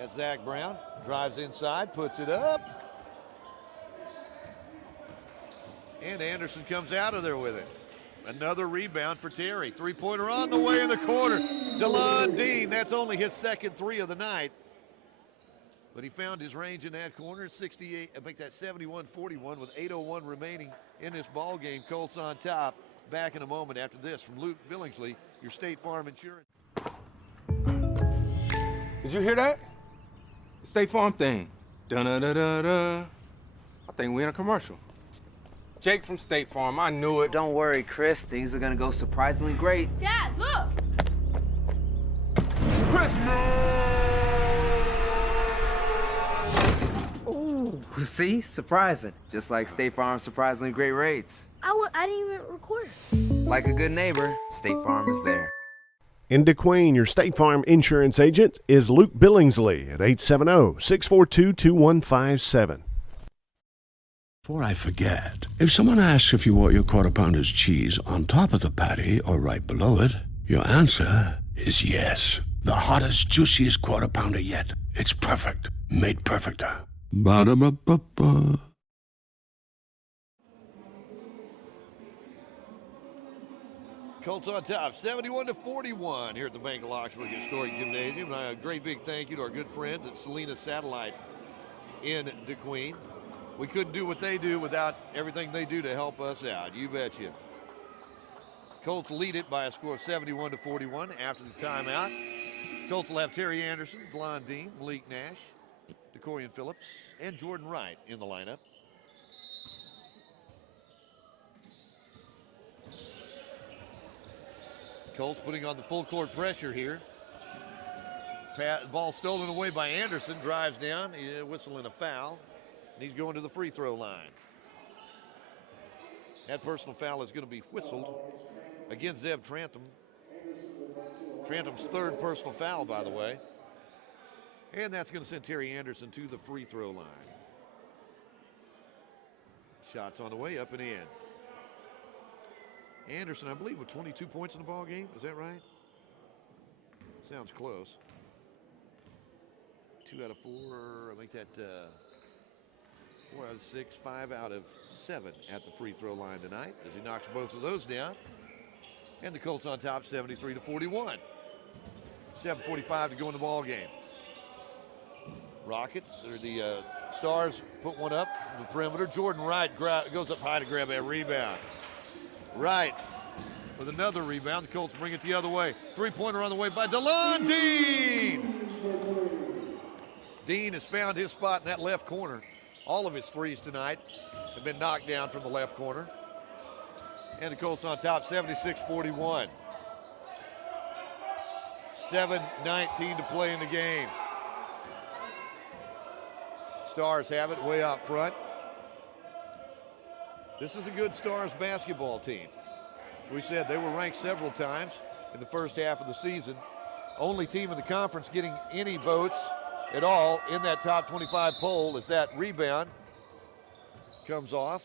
As Zach Brown drives inside, puts it up, and Anderson comes out of there with it. Another rebound for Terry. Three-pointer on the way in the corner. DeLon Dean, that's only his second 3 of the night. But he found his range in that corner. 68, make that 71-41 with 8:01 remaining in this ball game. Colts on top. Back in a moment after this from Luke Billingsley, your State Farm Insurance. Did you hear that? The State Farm thing. Da-da-da-da-da. I think we're in a commercial. Jake from State Farm, I knew it. Don't worry, Chris. Things are gonna go surprisingly great. Dad, look! Chris! Ooh, see? Surprising. Just like State Farm's surprisingly great rates. I didn't even record. Like a good neighbor, State Farm is there. In DeQueen, your State Farm insurance agent is Luke Billingsley at 870-642-2157. Before I forget, if someone asks if you want your Quarter Pounder's cheese on top of the patty or right below it, your answer is yes. The hottest, juiciest Quarter Pounder yet. It's perfect. Made perfecter. Ba-da-ba-ba-ba. Colts on top, 71-41 here at the Bank of Lockesburg Historic Gymnasium. And a great big thank you to our good friends at Salina Satellite in DeQueen. We couldn't do what they do without everything they do to help us out. You betcha. Colts lead it by a score of 71-41 after the timeout. Colts will have Terry Anderson, Delon Dean, Malik Nash, DeCorian Phillips, and Jordan Wright in the lineup. Colts putting on the full court pressure here. Ball stolen away by Anderson, drives down, whistling a foul, and he's going to the free throw line. That personal foul is going to be whistled against Zeb Trantham. Trantham's third personal foul, by the way. And that's going to send Terry Anderson to the free throw line. Shots on the way, up and in. Anderson, I believe, with 22 points in the ball game. Is that right? Sounds close. 2 out of 4. I make that 4 out of 6, 5 out of 7 at the free throw line tonight as he knocks both of those down. And the Colts on top, 73-41. 7:45 to go in the ball game. Rockets, or the Stars, put one up from the perimeter. Jordan Wright goes up high to grab that rebound. Wright with another rebound. The Colts bring it the other way. Three-pointer on the way by Delon Dean. Dean has found his spot in that left corner. All of his threes tonight have been knocked down from the left corner. And the Colts on top, 76-41. 7:19 to play in the game. Stars have it way out front. This is a good Stars basketball team. As we said, they were ranked several times in the first half of the season. Only team in the conference getting any votes at all in that top 25 poll as that rebound comes off.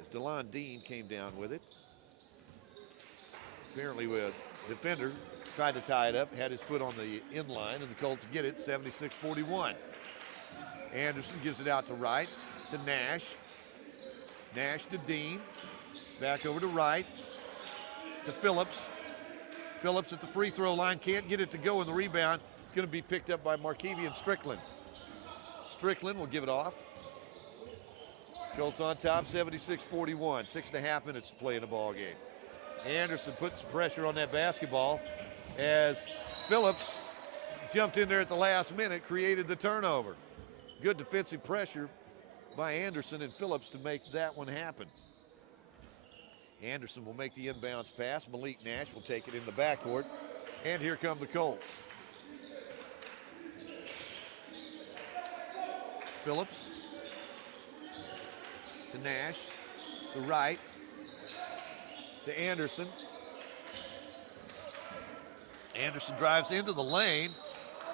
As Delon Dean came down with it. Apparently a defender tried to tie it up, had his foot on the end line, and the Colts get it, 76-41. Anderson gives it out to Wright, to Nash. Nash to Dean. Back over to Wright. To Phillips. Phillips at the free throw line, can't get it to go in the rebound. It's going to be picked up by Markevian Strickland. Strickland will give it off. Colts on top, 76-41. 6.5 minutes to play in the ball game. Anderson puts some pressure on that basketball as Phillips jumped in there at the last minute, created the turnover. Good defensive pressure by Anderson and Phillips to make that one happen. Anderson will make the inbounds pass. Malik Nash will take it in the backcourt. And here come the Colts. Phillips to Nash, to Wright, to Anderson. Anderson drives into the lane,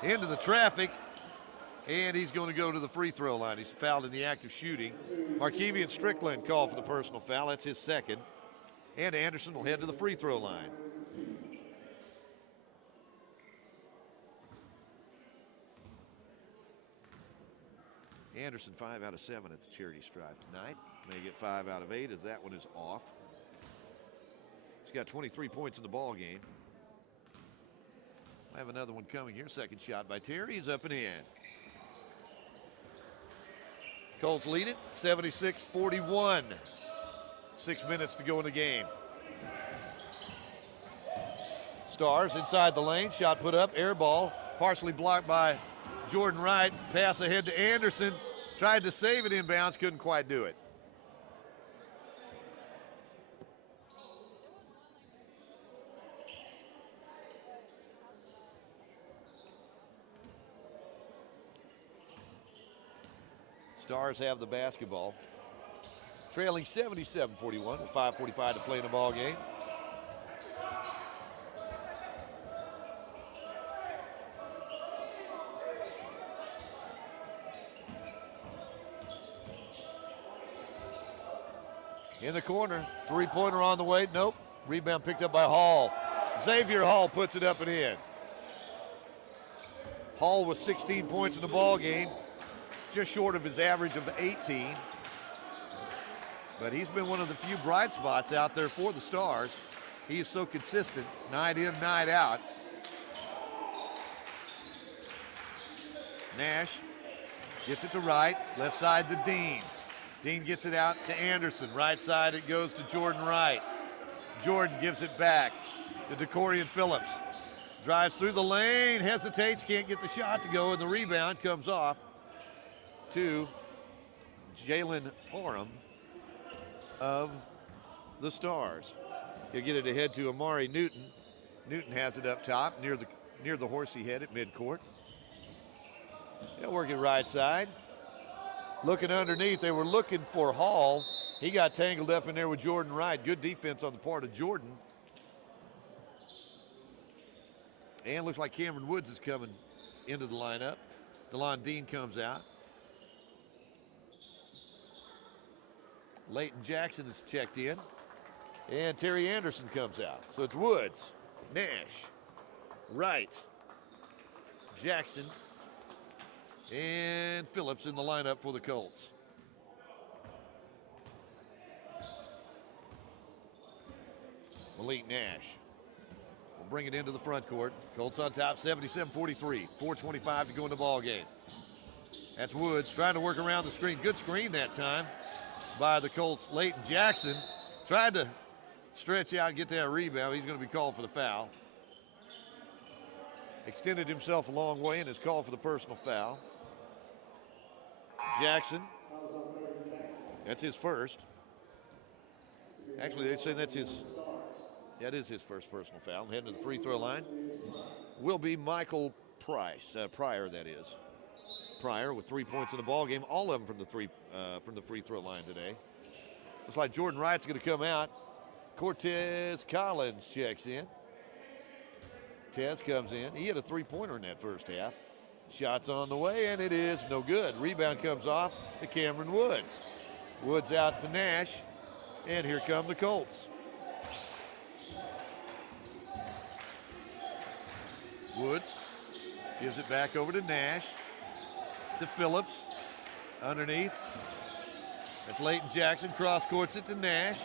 into the traffic, and he's going to go to the free throw line. He's fouled in the act of shooting. Markevian Strickland called for the personal foul. That's his second. And Anderson will head to the free throw line. Anderson 5 out of 7 at the charity stripe tonight. May get 5 out of 8 as that one is off. He's got 23 points in the ball game. I have another one coming here. Second shot by Terry. He's up and in. Colts lead it, 76-41. 6 minutes to go in the game. Stars inside the lane. Shot put up. Air ball. Partially blocked by Jordan Wright. Pass ahead to Anderson. Tried to save it inbounds. Couldn't quite do it. Stars have the basketball. Trailing 77-41 with 5:45 to play in the ball game. In the corner, three-pointer on the way. Nope. Rebound picked up by Hall. Xavier Hall puts it up and in. Hall with 16 points in the ball game, just short of his average of 18. But he's been one of the few bright spots out there for the Stars. He is so consistent, night in, night out. Nash gets it to right, left side to Dean. Dean gets it out to Anderson. Right side it goes to Jordan Wright. Jordan gives it back to DeCorian Phillips. Drives through the lane, hesitates, can't get the shot to go, and the rebound comes off to Jalen Parham of the Stars. He'll get it ahead to Amari Newton. Newton has it up top near the horsey head at midcourt. They'll work it right side. Looking underneath, they were looking for Hall. He got tangled up in there with Jordan Wright. Good defense on the part of Jordan. And looks like Cameron Woods is coming into the lineup. DeLon Dean comes out. Leighton Jackson is checked in. And Terry Anderson comes out. So it's Woods, Nash, Wright, Jackson, and Phillips in the lineup for the Colts. Malik Nash will bring it into the front court. Colts on top, 77-43. 4:25 to go in the ball game. That's Woods trying to work around the screen. Good screen that time by the Colts. Leighton Jackson tried to stretch out and get that rebound. He's going to be called for the foul. Extended himself a long way and is called for the personal foul. Jackson, that's his first. Actually, they say that is his first personal foul. Heading to the free throw line will be Michael Pryor, that is. Pryor with 3 points in the ball game, all of them from the free throw line today. Looks like Jordan Wright's going to come out. Cortez Collins checks in. Tez comes in. He had a three-pointer in that first half. Shots on the way, and it is no good. Rebound comes off to Cameron Woods. Woods out to Nash, and here come the Colts. Woods gives it back over to Nash, to Phillips, underneath. That's Leighton Jackson, cross-courts it to Nash.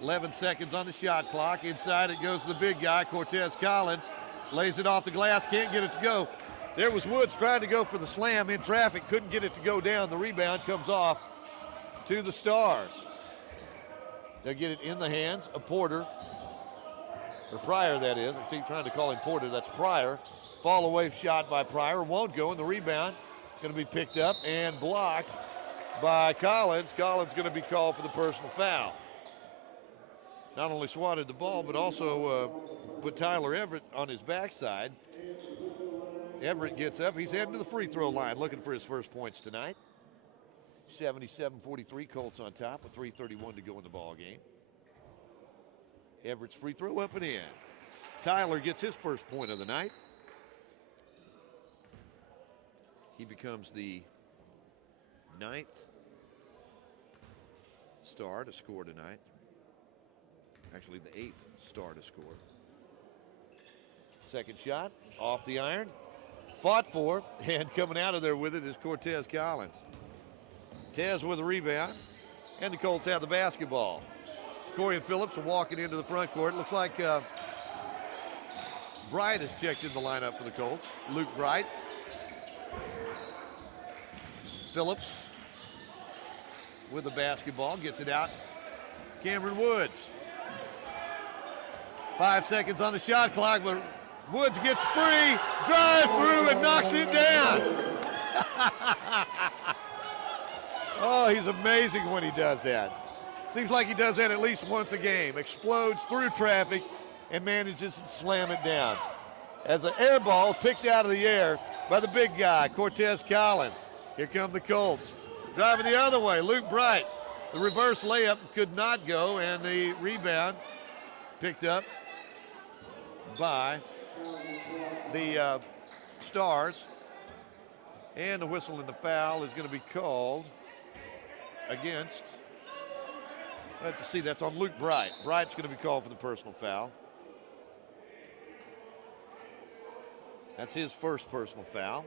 11 seconds on the shot clock. Inside it goes to the big guy, Cortez Collins. Lays it off the glass, can't get it to go. There was Woods trying to go for the slam in traffic, couldn't get it to go down. The rebound comes off to the Stars. They'll get it in the hands of Porter, or Pryor, that is. I keep trying to call him Porter, that's Pryor. Fall away shot by Pryor, won't go, and the rebound going to be picked up and blocked by Collins. Collins going to be called for the personal foul. Not only swatted the ball, but also put Tyler Everett on his backside. Everett gets up. He's heading to the free throw line, looking for his first points tonight. 77-43, Colts on top with 3:31 to go in the ball game. Everett's free throw up and in. Tyler gets his first point of the night. He becomes the 9th star to score tonight. Actually, the 8th star to score. Second shot, off the iron. Fought for, and coming out of there with it is Cortez Collins. Tez with a rebound, and the Colts have the basketball. Corey and Phillips are walking into the front court. Looks like Bright has checked in the lineup for the Colts. Luke Bright. Phillips with the basketball, gets it out. Cameron Woods. 5 seconds on the shot clock, but Woods gets free, drives through, and knocks it down. Oh, he's amazing when he does that. Seems like he does that at least once a game. Explodes through traffic and manages to slam it down. As an air ball picked out of the air by the big guy, Cortez Collins. Here come the Colts. Driving the other way, Luke Bright. The reverse layup could not go, and the rebound picked up by the Stars. And the whistle and the foul is going to be called against, let's see, that's on Luke Bright. Bright's going to be called for the personal foul. That's his first personal foul.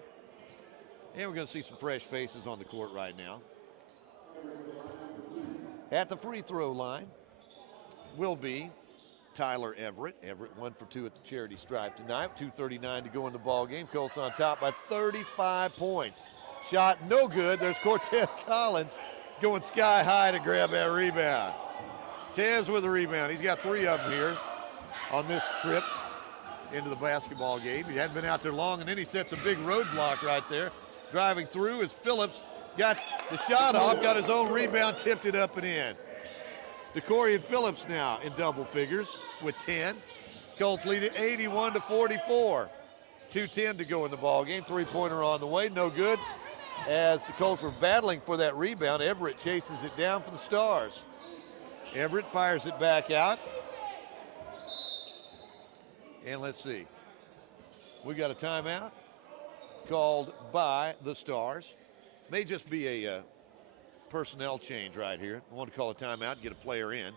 And we're going to see some fresh faces on the court right now. At the free throw line will be Tyler Everett. Everett 1 for 2 at the charity stripe tonight. 2:39 to go in the ball game. Colts on top by 35 points. Shot no good. There's Cortez Collins going sky high to grab that rebound. Tez with a rebound. He's got 3 of them here on this trip into the basketball game. He hadn't been out there long, and then he sets a big roadblock right there. Driving through as Phillips got the shot off, got his own rebound, tipped it up and in. DeCorian Phillips now in double figures with 10. Colts lead it 81-44. 2:10 to go in the ball game. 3-pointer on the way, no good. As the Colts were battling for that rebound, Everett chases it down for the Stars. Everett fires it back out. And let's see. We got a timeout called by the Stars. May just be a personnel change right here. I want to call a timeout, get a player in.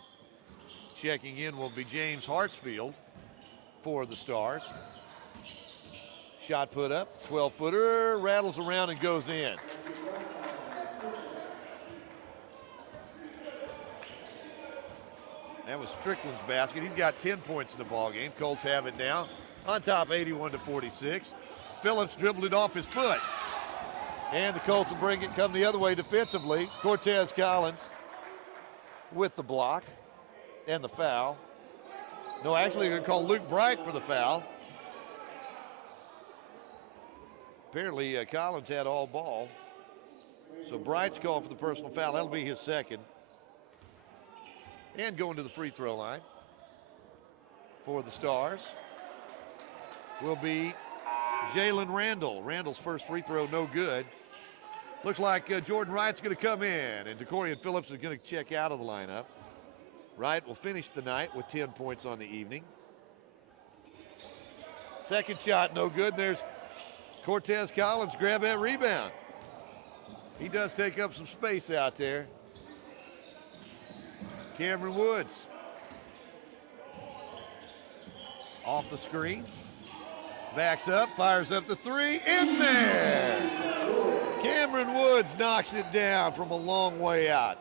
Checking in will be James Hartsfield for the Stars. Shot put up, 12-footer, rattles around and goes in. That was Strickland's basket. He's got 10 points in the ball game. Colts have it now on top 81-46. Phillips dribbled it off his foot. And the Colts will bring it, come the other way defensively. Cortez Collins with the block and the foul. No, actually they're going to call Luke Bright for the foul. Apparently Collins had all ball. So Bright's called for the personal foul. That'll be his second. And going to the free throw line for the Stars will be Jalen Randall. Randall's first free throw, no good. Looks like Jordan Wright's going to come in, and DeCorian Phillips is going to check out of the lineup. Wright will finish the night with 10 points on the evening. Second shot, no good. There's Cortez Collins, grab that rebound. He does take up some space out there. Cameron Woods off the screen, backs up, fires up the 3, in there. Cameron Woods knocks it down from a long way out.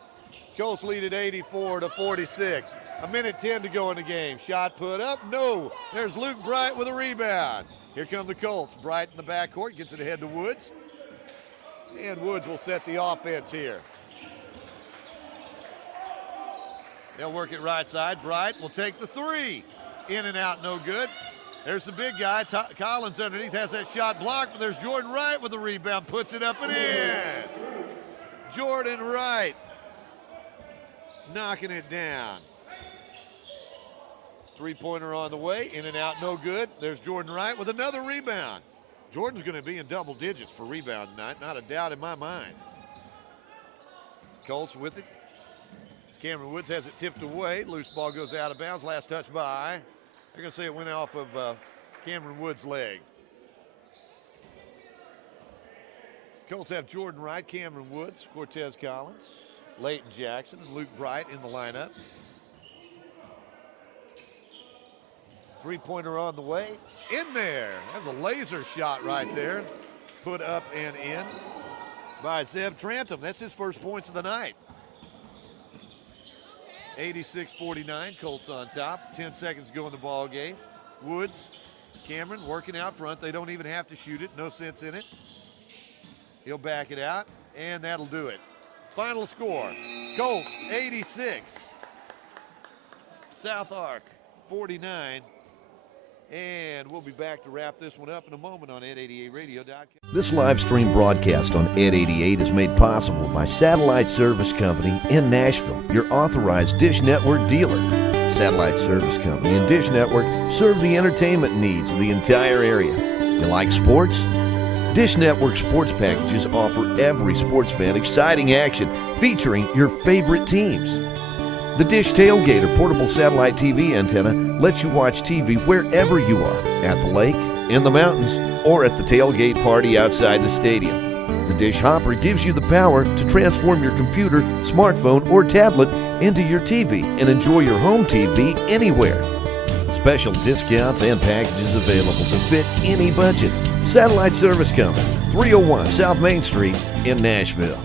Colts lead at 84-46. 1:10 to go in the game. Shot put up, no. There's Luke Bright with a rebound. Here come the Colts. Bright in the backcourt, gets it ahead to Woods. And Woods will set the offense here. They'll work it right side. Bright will take the 3. In and out, no good. There's the big guy. Collins underneath has that shot blocked, but there's Jordan Wright with the rebound. Puts it up and in. Jordan Wright knocking it down. 3-pointer on the way. In and out, no good. There's Jordan Wright with another rebound. Jordan's going to be in double digits for rebound tonight. Not a doubt in my mind. Colts with it. Cameron Woods has it tipped away. Loose ball goes out of bounds. Last touch by. They're going to say it went off of Cameron Woods' leg. Colts have Jordan Wright, Cameron Woods, Cortez Collins, Leighton Jackson, and Luke Bright in the lineup. 3-pointer on the way. In there. That was a laser shot right there. Put up and in by Zeb Trantham. That's his first points of the night. 86-49, Colts on top. 10 seconds to go in the ball game. Woods, Cameron working out front. They don't even have to shoot it. No sense in it. He'll back it out, and that'll do it. Final score, Colts 86, SouthArk 49. And we'll be back to wrap this one up in a moment on ed88radio.com. This live stream broadcast on Ed 88 is made possible by Satellite Service Company in Nashville, your authorized Dish Network dealer. Satellite Service Company and Dish Network serve the entertainment needs of the entire area. You like sports? Dish Network sports packages offer every sports fan exciting action featuring your favorite teams. The Dish Tailgater portable satellite TV antenna lets you watch TV wherever you are, at the lake, in the mountains, or at the tailgate party outside the stadium. The Dish Hopper gives you the power to transform your computer, smartphone, or tablet into your TV and enjoy your home TV anywhere. Special discounts and packages available to fit any budget. Satellite Service Company, 301 South Main Street in Nashville.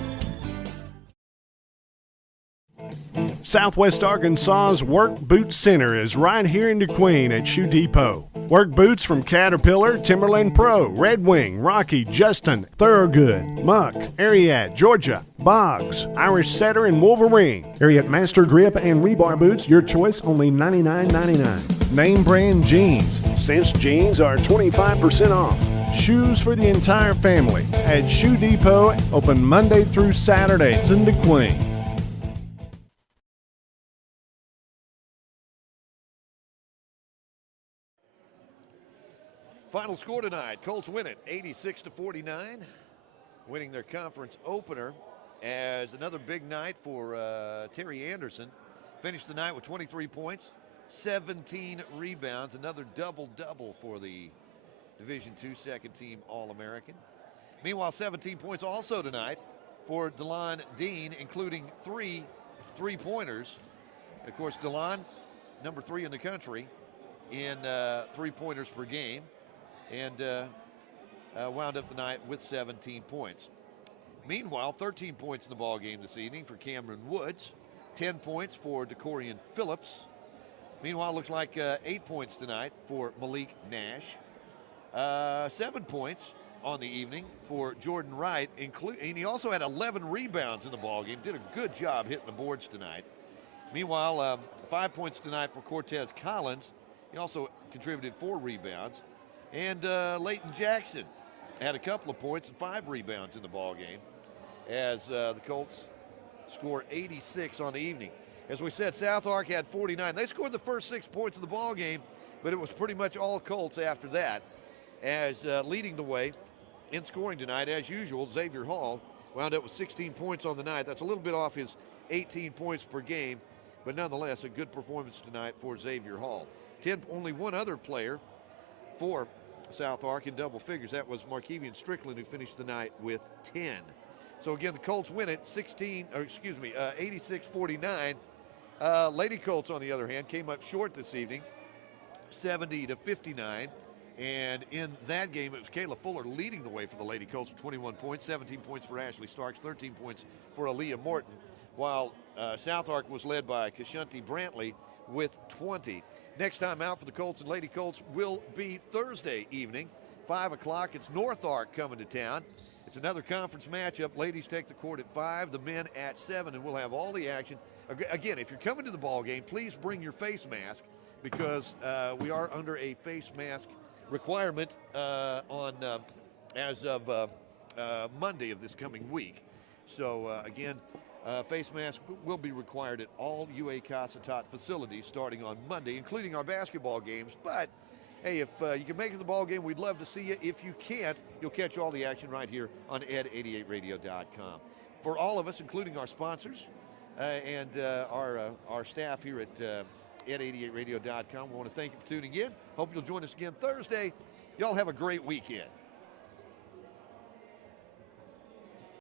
Southwest Arkansas's Work Boot Center is right here in DeQueen at Shoe Depot. Work boots from Caterpillar, Timberland Pro, Red Wing, Rocky, Justin, Thorogood, Muck, Ariat, Georgia, Boggs, Irish Setter, and Wolverine. Ariat Master Grip and Rebar boots, your choice, only $99.99. Name brand jeans. Cinch jeans are 25% off. Shoes for the entire family at Shoe Depot, open Monday through Saturday in DeQueen. Final score tonight, Colts win it 86-49, winning their conference opener as another big night for Terry Anderson. Finished the night with 23 points, 17 rebounds, another double-double for the Division II second-team All-American. Meanwhile, 17 points also tonight for DeLon Dean, including 3 three-pointers. Of course, DeLon, number 3 in the country in three-pointers per game, and wound up the night with 17 points. Meanwhile, 13 points in the ball game this evening for Cameron Woods, 10 points for DeCorian Phillips. Meanwhile, looks like 8 points tonight for Malik Nash. 7 points on the evening for Jordan Wright, and he also had 11 rebounds in the ballgame. Did a good job hitting the boards tonight. Meanwhile, 5 points tonight for Cortez Collins. He also contributed 4 rebounds. And Leighton Jackson had a couple of points and 5 rebounds in the ballgame as the Colts score 86 on the evening. As we said, SouthArk had 49. They scored the first 6 points of the ballgame, but it was pretty much all Colts after that. As leading the way in scoring tonight, as usual, Xavier Hall wound up with 16 points on the night. That's a little bit off his 18 points per game, but nonetheless a good performance tonight for Xavier Hall. Only one other player for SouthArk in double figures. That was Markevian Strickland, who finished the night with 10. So again, the Colts win it 86-49. Lady Colts, on the other hand, came up short this evening, 70-59. And in that game, it was Kayla Fuller leading the way for the Lady Colts with 21 points, 17 points for Ashley Starks, 13 points for Aaliyah Morton, while SouthArk was led by Kashanti Brantley with 20. Next time out for the Colts and Lady Colts will be Thursday evening, 5 o'clock. It's NorthArk coming to town. It's another conference matchup. Ladies take the court at 5, the men at 7, and we'll have all the action. Again, if you're coming to the ball game, please bring your face mask, because we are under a face mask requirement as of Monday of this coming week. So again, face masks will be required at all UA Cossatot facilities starting on Monday, including our basketball games. But hey, if you can make it to the ball game, we'd love to see you. If you can't, you'll catch all the action right here on ed88radio.com. For all of us, including our sponsors and our staff here at ed88radio.com, we want to thank you for tuning in. Hope you'll join us again Thursday. Y'all have a great weekend.